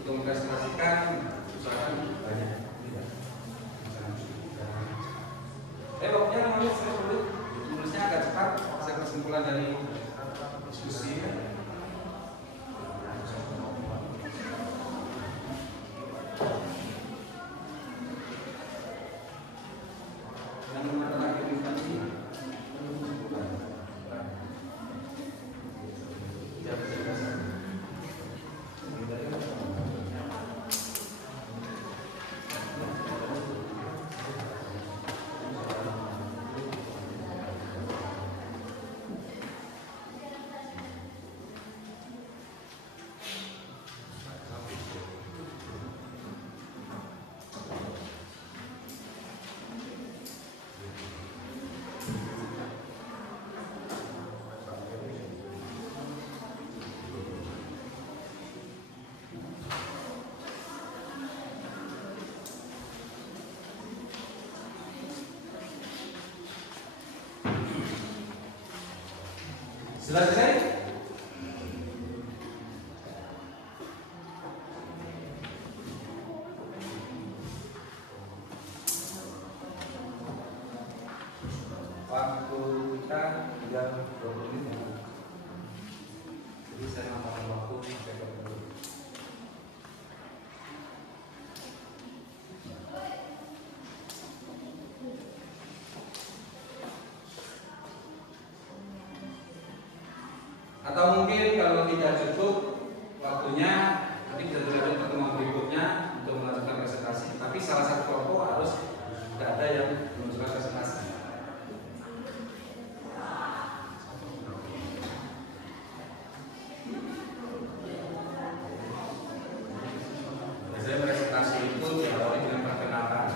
Untuk mempresentasikan usahakan banyak tidak waktunya namanya saya perlu tulisnya agak cepat. Saya kesimpulan dari diskusi yang terakhir ini selesai. Waktu kita tinggal 20 menit. Jadi saya nambahkan waktu sampai 20 menit. Atau mungkin kalau tidak cukup waktunya, nanti kita lanjut pertemuan berikutnya untuk melanjutkan presentasi. Tapi salah satu kelompok harus tidak ada yang menunjukkan presentasi. Biasanya presentasi itu diawali dengan perkenalan.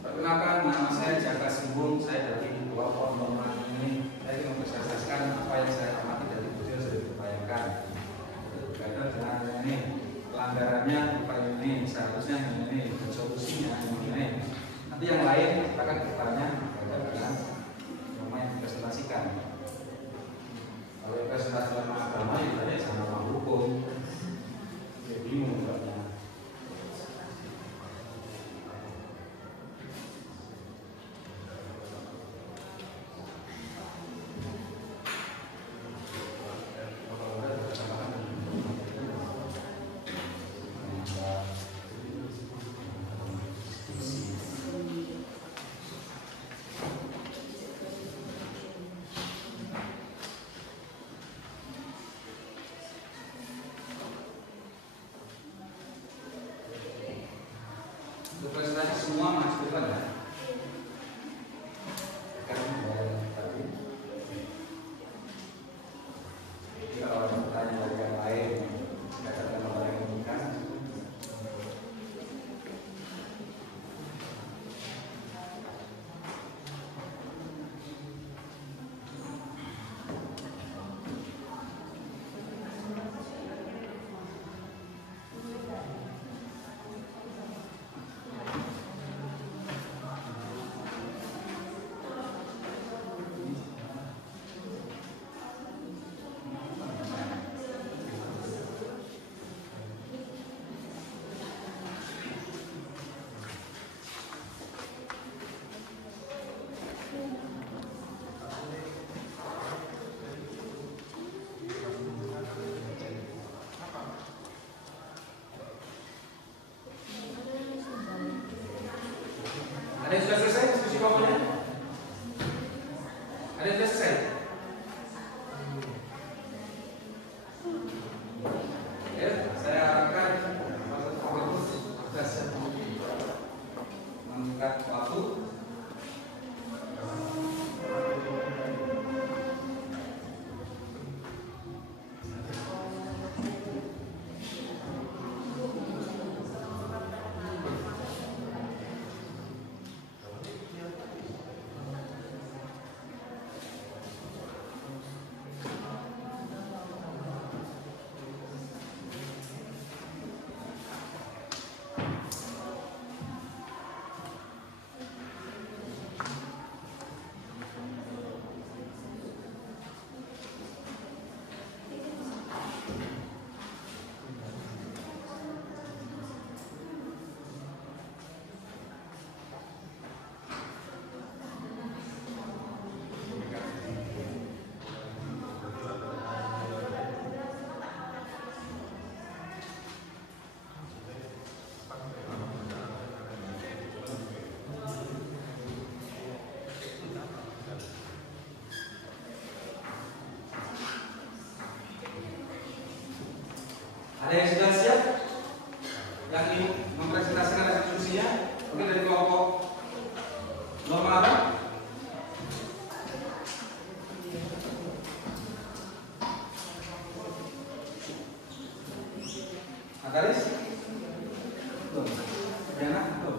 Perkenalkan, nama saya Jaka Simbung, saya dari kelompok nomor ini. Saya ingin mempresentasikan apa yang saya amati dari video sudah dibayangkan. Berkaitan dengan ini, pelanggarannya upaya ini, seharusnya ini, solusinya ini. Nanti yang lain akan bertanya berkaitan dengan nama yang dipresentasikan. Kalau yang presentasi nama agama, ya sama nama hukum. Ya bingung buatnya. Ada yang sudah selesai diskusi pokoknya? Ada yang sudah selesai? Ya, saya akan mengikat waktu. Ada yang sudah siap? Yang ingin mempresentasikan hasil diskusinya? Mungkin dari kelompok norma apa? Akaris? Belum. Diana? Belum.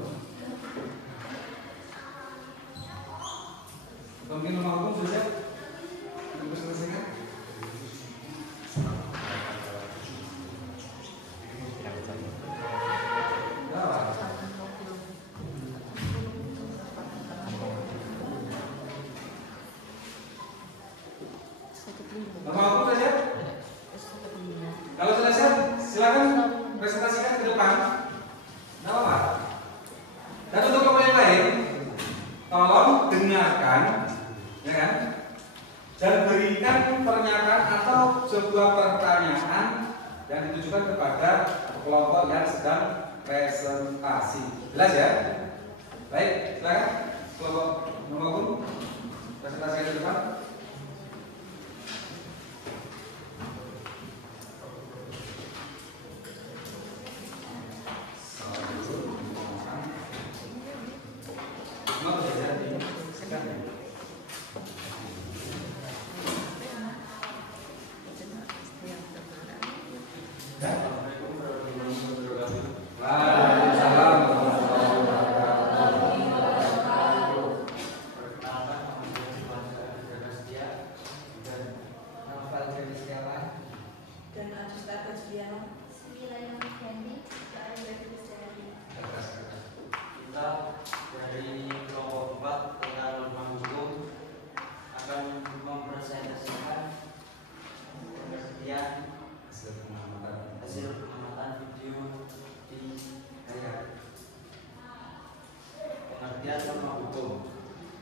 Mungkin norma hukum sudah siap? Dipresentasikan? Norma hukum sudah siap? Kalau sudah siap, silakan presentasikan ke depan. Tidak apa-apa. Dan untuk kelompok yang lain, tolong dengarkan, ya kan? Dan berikan pernyataan atau sebuah pertanyaan yang ditujukan kepada kelompok yang sedang presentasi. Jelas ya? Baik, silakan kelompok norma hukum presentasikan ke depan.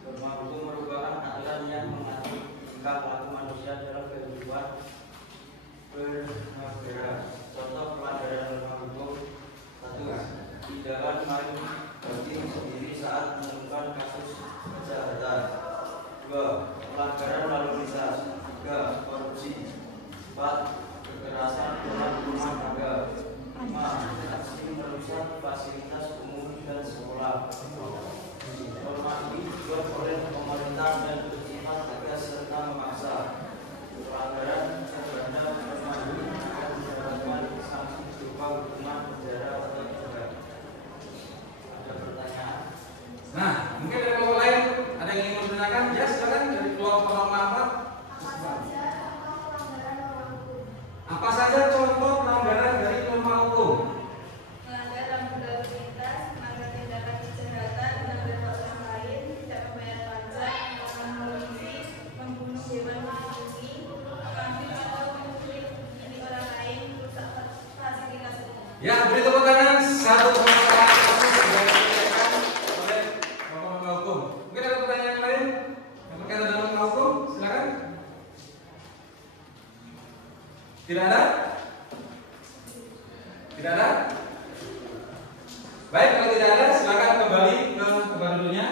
Norma hukum merupakan aturan yang mengatur tingkah laku manusia dalam kehidupan bernegara. Contoh pelanggaran norma hukum: 1. Tindakan main hakim sendiri saat menemukan kasus kejahatan. 2. Pelanggaran lalu lintas. 3. Korupsi. 4. Kekerasan dalam rumah tangga. 5. Aksi merusak fasilitas umum dan sekolah. Norma ini dibuat oleh pemerintah dan bersifat tegas serta memaksa. Pelanggaran terhadap norma ini akan mendapatkan sanksi berupa hukuman penjara atau denda. Ada pertanyaan? Nah, mungkin dari kelompok lain ada yang ingin menanyakan? Ya, silakan dari kelompok norma apa? Apa saja contoh pelanggaran dari norma hukum? Melanggar rambu lalu lintas, melanggar tindakan kejahatan, melanggar orang lain, tidak membayar pajak, membunuh, membunuh hewan melindungi, mengambil atau mencuri milik orang lain, merusak fasilitas umum. Ya, beri tepuk tangan satu permasalahan kasus yang diselesaikan oleh kelompok norma hukum. Mungkin ada pertanyaan lain yang berkaitan dengan norma hukum? Silakan. Tidak ada? Tidak ada? Baik, kalau tidak ada, silakan kembali ke tempat duduknya.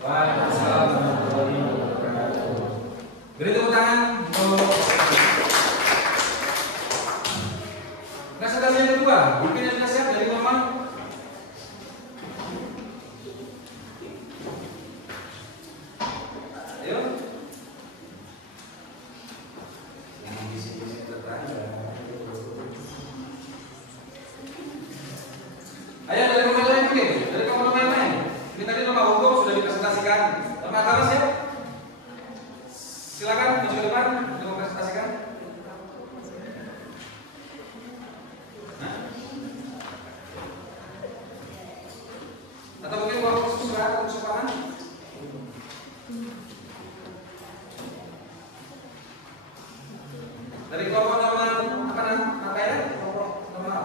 Waalaikumsalam warahmatullahi wabarakatuh. Beri tepuk tangan untuk presentasi yang kedua. Mungkin yang sudah siap dari Mama. Ayo. Yang bisik-bisik tetangga. Ayo dari rumah lain mungkin, dari kamar lain. Ini tadi norma hukum sudah dipresentasikan. Norma agama siap? Silakan maju ke depan untuk mempresentasikan. Atau mungkin kalau khusus surat atau kesukaan? Dari kelompok norma apa ya? Kelompok normal.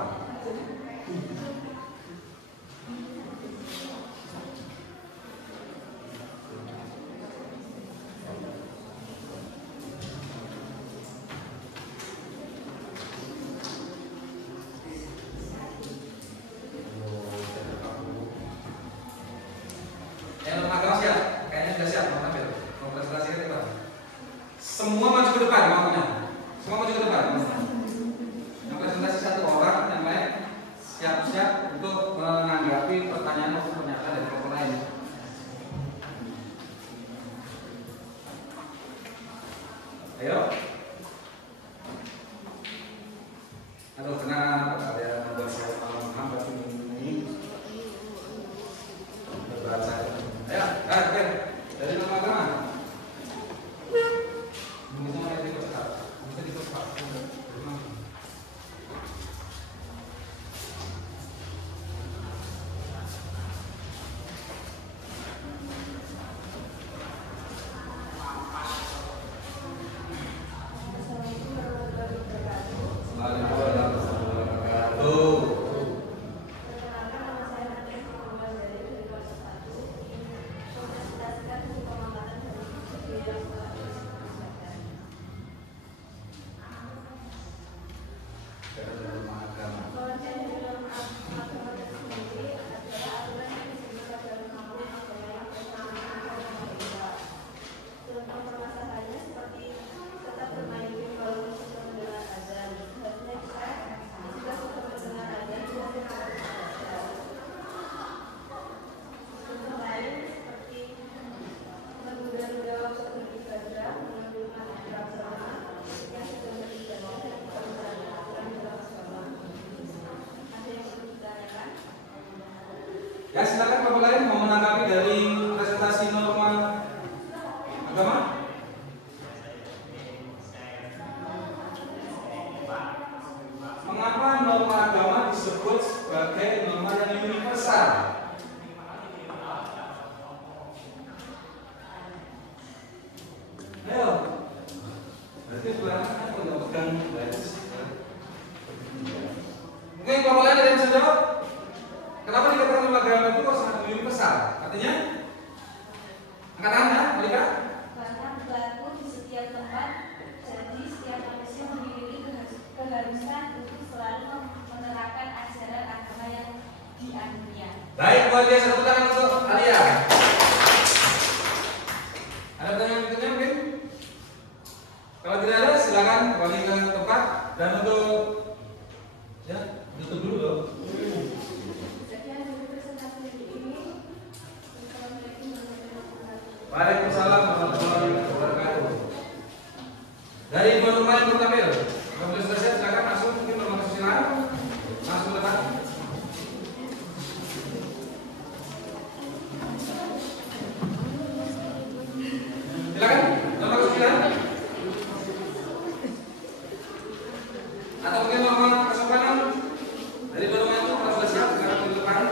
Semua maju ke depan maunya. Semua maju ke depan. Yang presentasi satu orang, yang lain siap-siap untuk menanggapi pertanyaan maupun pernyataan dari kelompok lain. Ayo. Aduh, kenapa ada membuat saya paham berarti ini berat saya. Ayo, dari nama agama. Ya, silakan kelompok lain mau menanggapi dari presentasi norma agama. Mengapa norma agama disebut sebagai norma yang universal? Ayo. Berarti belakang apa nggak pegang baris? Mungkin kelompok lain ada yang bisa jawab? Kenapa dikatakan norma agama itu kok sangat universal? Artinya? Angkat tangan ya, Malika? Karena berlaku di setiap tempat, jadi setiap manusia memiliki keharusan untuk selalu menerapkan ajaran agama yang dianutnya. Baik, luar biasa. Tepuk tangan untuk Alia. Ada pertanyaan berikutnya mungkin? Kalau tidak ada, silakan kembali ke tempat dan untuk ya tutup dulu dong. Waalaikumsalam warahmatullahi wabarakatuh. Dari Ibu Nurma yang bertampil, kalau sudah siap silakan langsung mungkin nomor kesusilaan langsung ke depan. Silakan nomor kesusilaan. Atau mungkin nomor kesopanan dari Ibu Nurma itu kalau sudah siap silakan ke depan.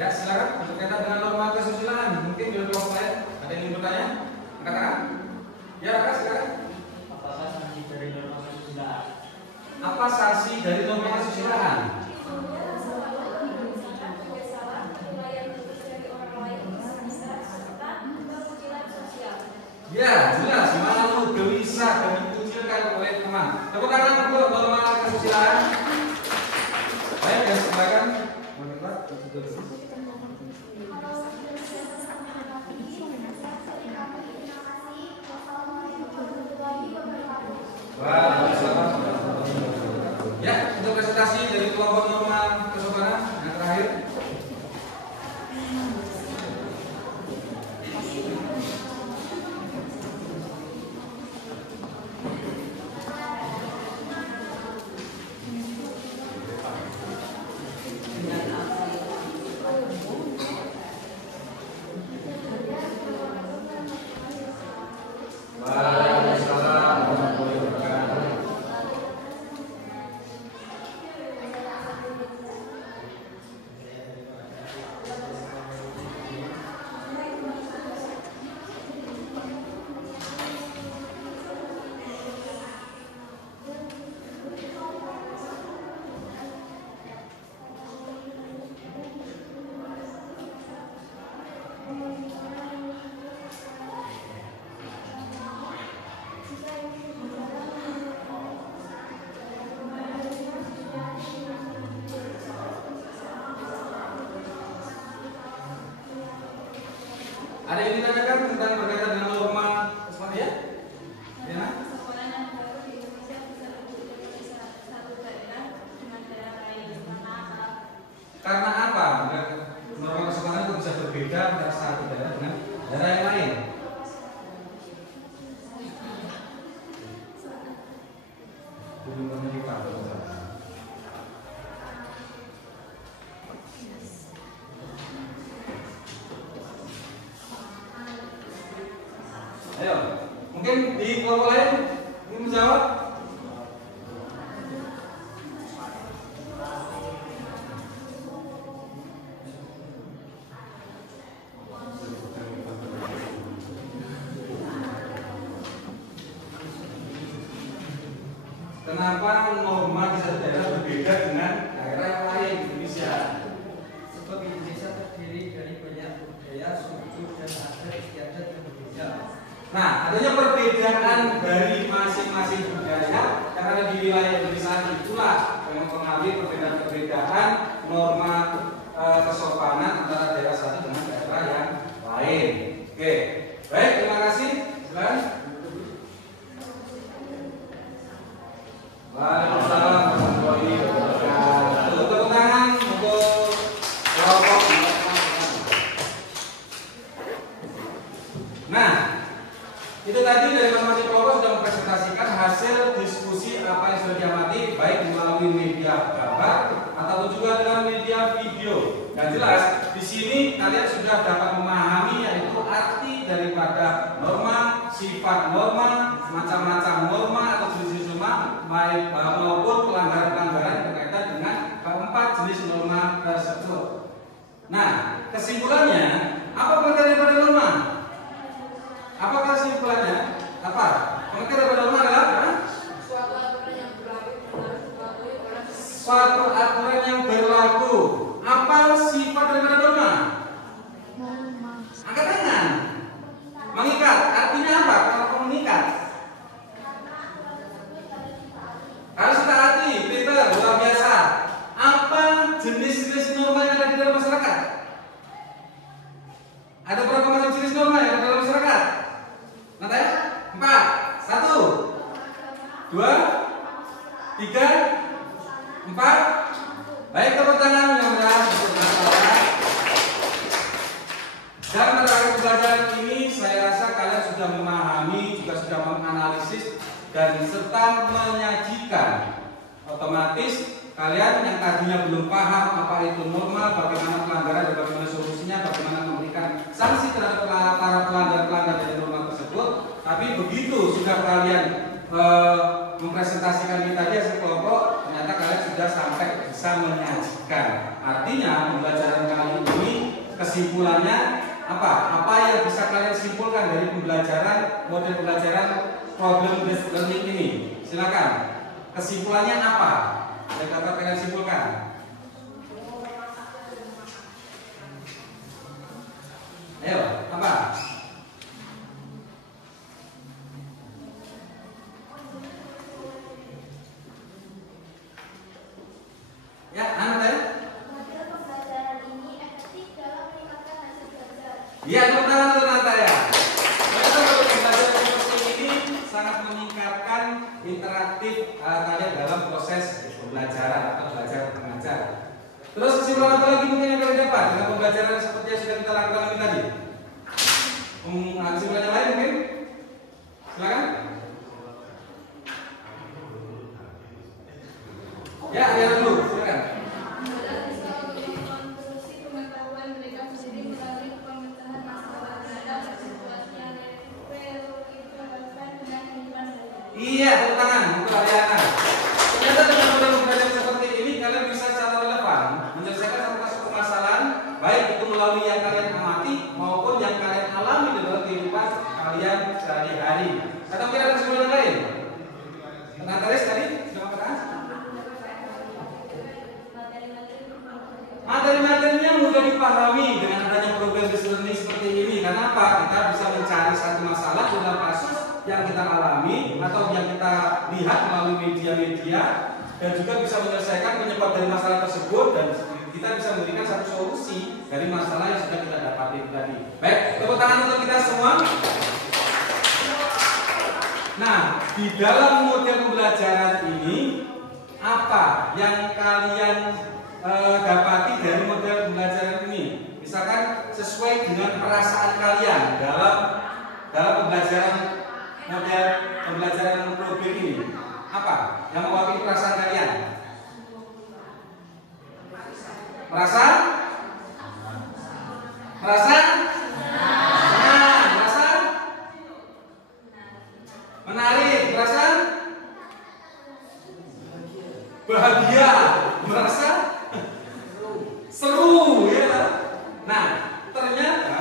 Ya, silakan berkaitan dengan norma kesusilaan. Mungkin di kelompok lain ada yang ingin bertanya? Angkat tangan. Ya, Raka, silakan. Apakah sanksi dari norma kesusilaan? Apa sanksi dari norma kesusilaan? Ya, jelas. Malu, gelisah, dan dikucilkan oleh teman. Tepuk tangan untuk norma kesusilaan. Baik, dan silakan. Ya, untuk presentasi dari kelompok norma kesopanan yang terakhir. Ada yang ditanyakan tentang berkaitan dengan norma kesopanan ya? Ya. Kesopanan yang baru di Indonesia bisa lebih dari satu daerah dengan daerah lain. Karena apa? Norma kesopanan itu bisa berbeda antara satu daerah dengan daerah yang lain. Ayo, mungkin di kelompok lain ingin menjawab? Kenapa norma di satu daerah berbeda dengan daerah yang lain di Indonesia? Sebab Indonesia terdiri dari banyak budaya, suku, dan adat istiadat yang berbeda. Nah, adanya perbedaan dari masing-masing budaya yang ada di wilayah Indonesia itulah yang mempengaruhi perbedaan-perbedaan norma kesopanan antara daerah satu dengan daerah yang lain. Oke, baik, terima kasih. Silakan. Waalaikumsalam warahmatullahi wabarakatuh. Tepuk tangan untuk kelompok. Nah, itu tadi dari masing-masing kelompok sudah mempresentasikan hasil diskusi apa yang sudah diamati baik melalui media gambar ataupun juga dengan media video. Dan jelas di sini kalian sudah dapat memahami yaitu arti daripada norma, sifat norma, macam-macam norma atau jenis norma maupun pelanggaran-pelanggaran yang berkaitan dengan keempat jenis norma tersebut. Nah, kesimpulannya apa pengertian daripada norma? Apa kesimpulannya? Apa? Pengertian daripada norma adalah suatu aturan yang berlaku. Apa sifat daripada norma? Angkat tangan. Mengikat. Artinya apa? Kalau mengikat. Harus taati. Peter, luar biasa. Apa jenis-jenis norma yang ada di dalam masyarakat? Ada berapa macam jenis norma yang ada di dalam masyarakat? Nanti 4, 1, 2, 3, 4. Baik, tepuk tangan yang meriah untuk masyarakat. Dan pada akhir pembelajaran ini saya rasa kalian sudah memahami, juga sudah menganalisis dan serta menyajikan. Otomatis kalian yang tadinya belum paham apa itu norma, bagaimana pelanggaran dan bagaimana solusinya, bagaimana memberikan sanksi terhadap para pelanggar dari norma tersebut. Tapi begitu sudah kalian mempresentasikan ini tadi hasil kelompok, ternyata kalian sudah sampai bisa menyajikan. Artinya pembelajaran kali ini kesimpulannya apa? Apa yang bisa kalian simpulkan dari pembelajaran model pembelajaran problem based learning ini? Silakan. Kesimpulannya apa? Yang dapat kalian simpulkan? Ayo, apa? Ya, anak ya? Model pembelajaran ini efektif dalam meningkatkan hasil belajar. Iya, benar ternyata ya. Model pembelajaran seperti ini sangat meningkatkan interaktif kalian dalam proses pembelajaran atau belajar mengajar. Terus kesimpulan apa lagi mungkin yang kalian dapat dengan pembelajaran seperti yang sudah kita lakukan ini tadi? Kesimpulan yang lain mungkin? Silakan. Ya, yang dulu, silakan. Model bisa mengkonstruksi pengetahuan mereka sendiri melalui pemecahan masalah terhadap situasi yang relevan dengan kehidupan sehari-hari. Iya, tepuk tangan untuk Ariana. Ternyata dengan model pembelajaran seperti ini kalian bisa secara relevan menyelesaikan satu kasus permasalahan, baik itu melalui yang kalian amati maupun yang kalian alami dalam kehidupan kalian sehari-hari. Atau mungkin ada kesimpulan lain? Natalis tadi sudah mengatakan? Materi-materinya mudah dipahami dengan adanya program based learning seperti ini. Karena apa? Kita bisa mencari satu masalah dalam kasus yang kita alami atau yang kita lihat melalui media-media dan juga bisa menyelesaikan penyebab dari masalah tersebut dan kita bisa memberikan satu solusi dari masalah yang sudah kita dapati tadi. Baik, tepuk tangan untuk kita semua. Nah, di dalam model pembelajaran ini apa yang kalian dapati dari model pembelajaran ini? Misalkan sesuai dengan perasaan kalian dalam pembelajaran model pembelajaran problem ini. Apa yang mewakili perasaan kalian? Merasa? Senang. Merasa? Menarik. Merasa? Bahagia. Merasa? Seru, ya. Nah, ternyata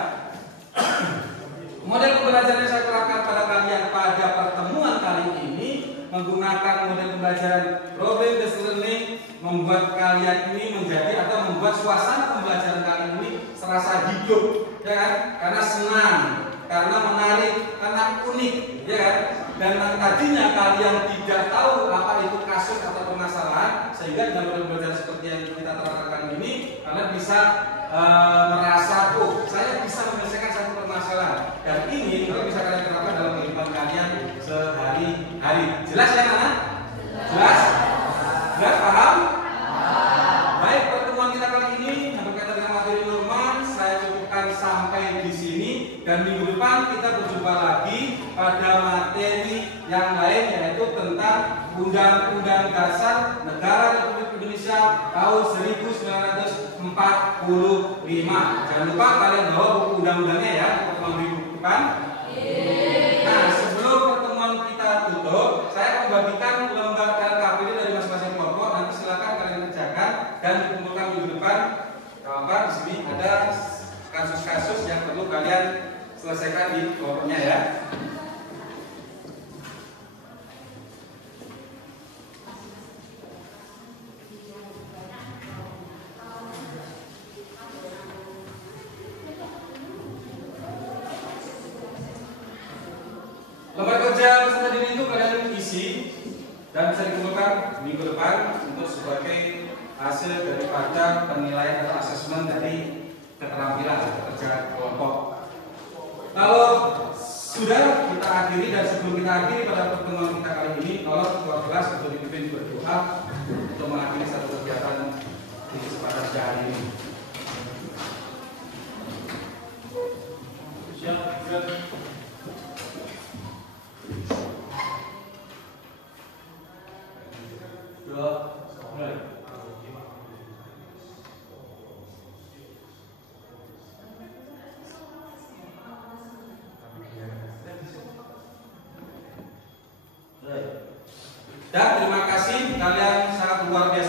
model pembelajaran yang saya terapkan pada kalian pada pertemuan kali ini menggunakan model pembelajaran problem based learning membuat kalian ini menjadi atau membuat suasana pembelajaran kalian ini serasa hidup, ya kan? Karena senang, karena menarik, karena unik, ya kan? Dan tadinya kalian tidak tahu apa itu kasus atau permasalahan, sehingga dengan model pembelajaran seperti yang kita terapkan ini kalian bisa merasa, oh, saya bisa menyelesaikan satu permasalahan dan ini kalau bisa kalian terapkan dalam kehidupan kalian sehari-hari. Jelas ya, Nana? Jelas? Jelas, paham? Baik, pertemuan kita kali ini yang berkaitan dengan materi normal saya cukupkan sampai di sini dan minggu depan kita berjumpa lagi pada materi yang lain yaitu tentang Undang-Undang Dasar Negara Republik Indonesia tahun 1945. Jangan lupa kalian bawa buku undang-undangnya ya, pertemuan minggu depan. Nah, sebelum pertemuan kita tutup, saya membagikan lembar LKPD dari masing-masing kelompok. Nanti silakan kalian kerjakan dan dikumpulkan minggu depan. Kawan-kawan, di sini ada kasus-kasus yang perlu kalian selesaikan di kelompoknya ya. Lembar kerja peserta didik itu kalian isi dan bisa dikumpulkan minggu depan untuk sebagai hasil daripada penilaian atau asesmen dari keterampilan kerja kelompok. Kalau sudah kita akhiri dan sebelum kita akhiri pada pertemuan kita kali ini, tolong ketua kelas untuk dipimpin berdoa untuk mengakhiri satu kegiatan di kesempatan hari ini. Dan terima kasih kalian sangat luar biasa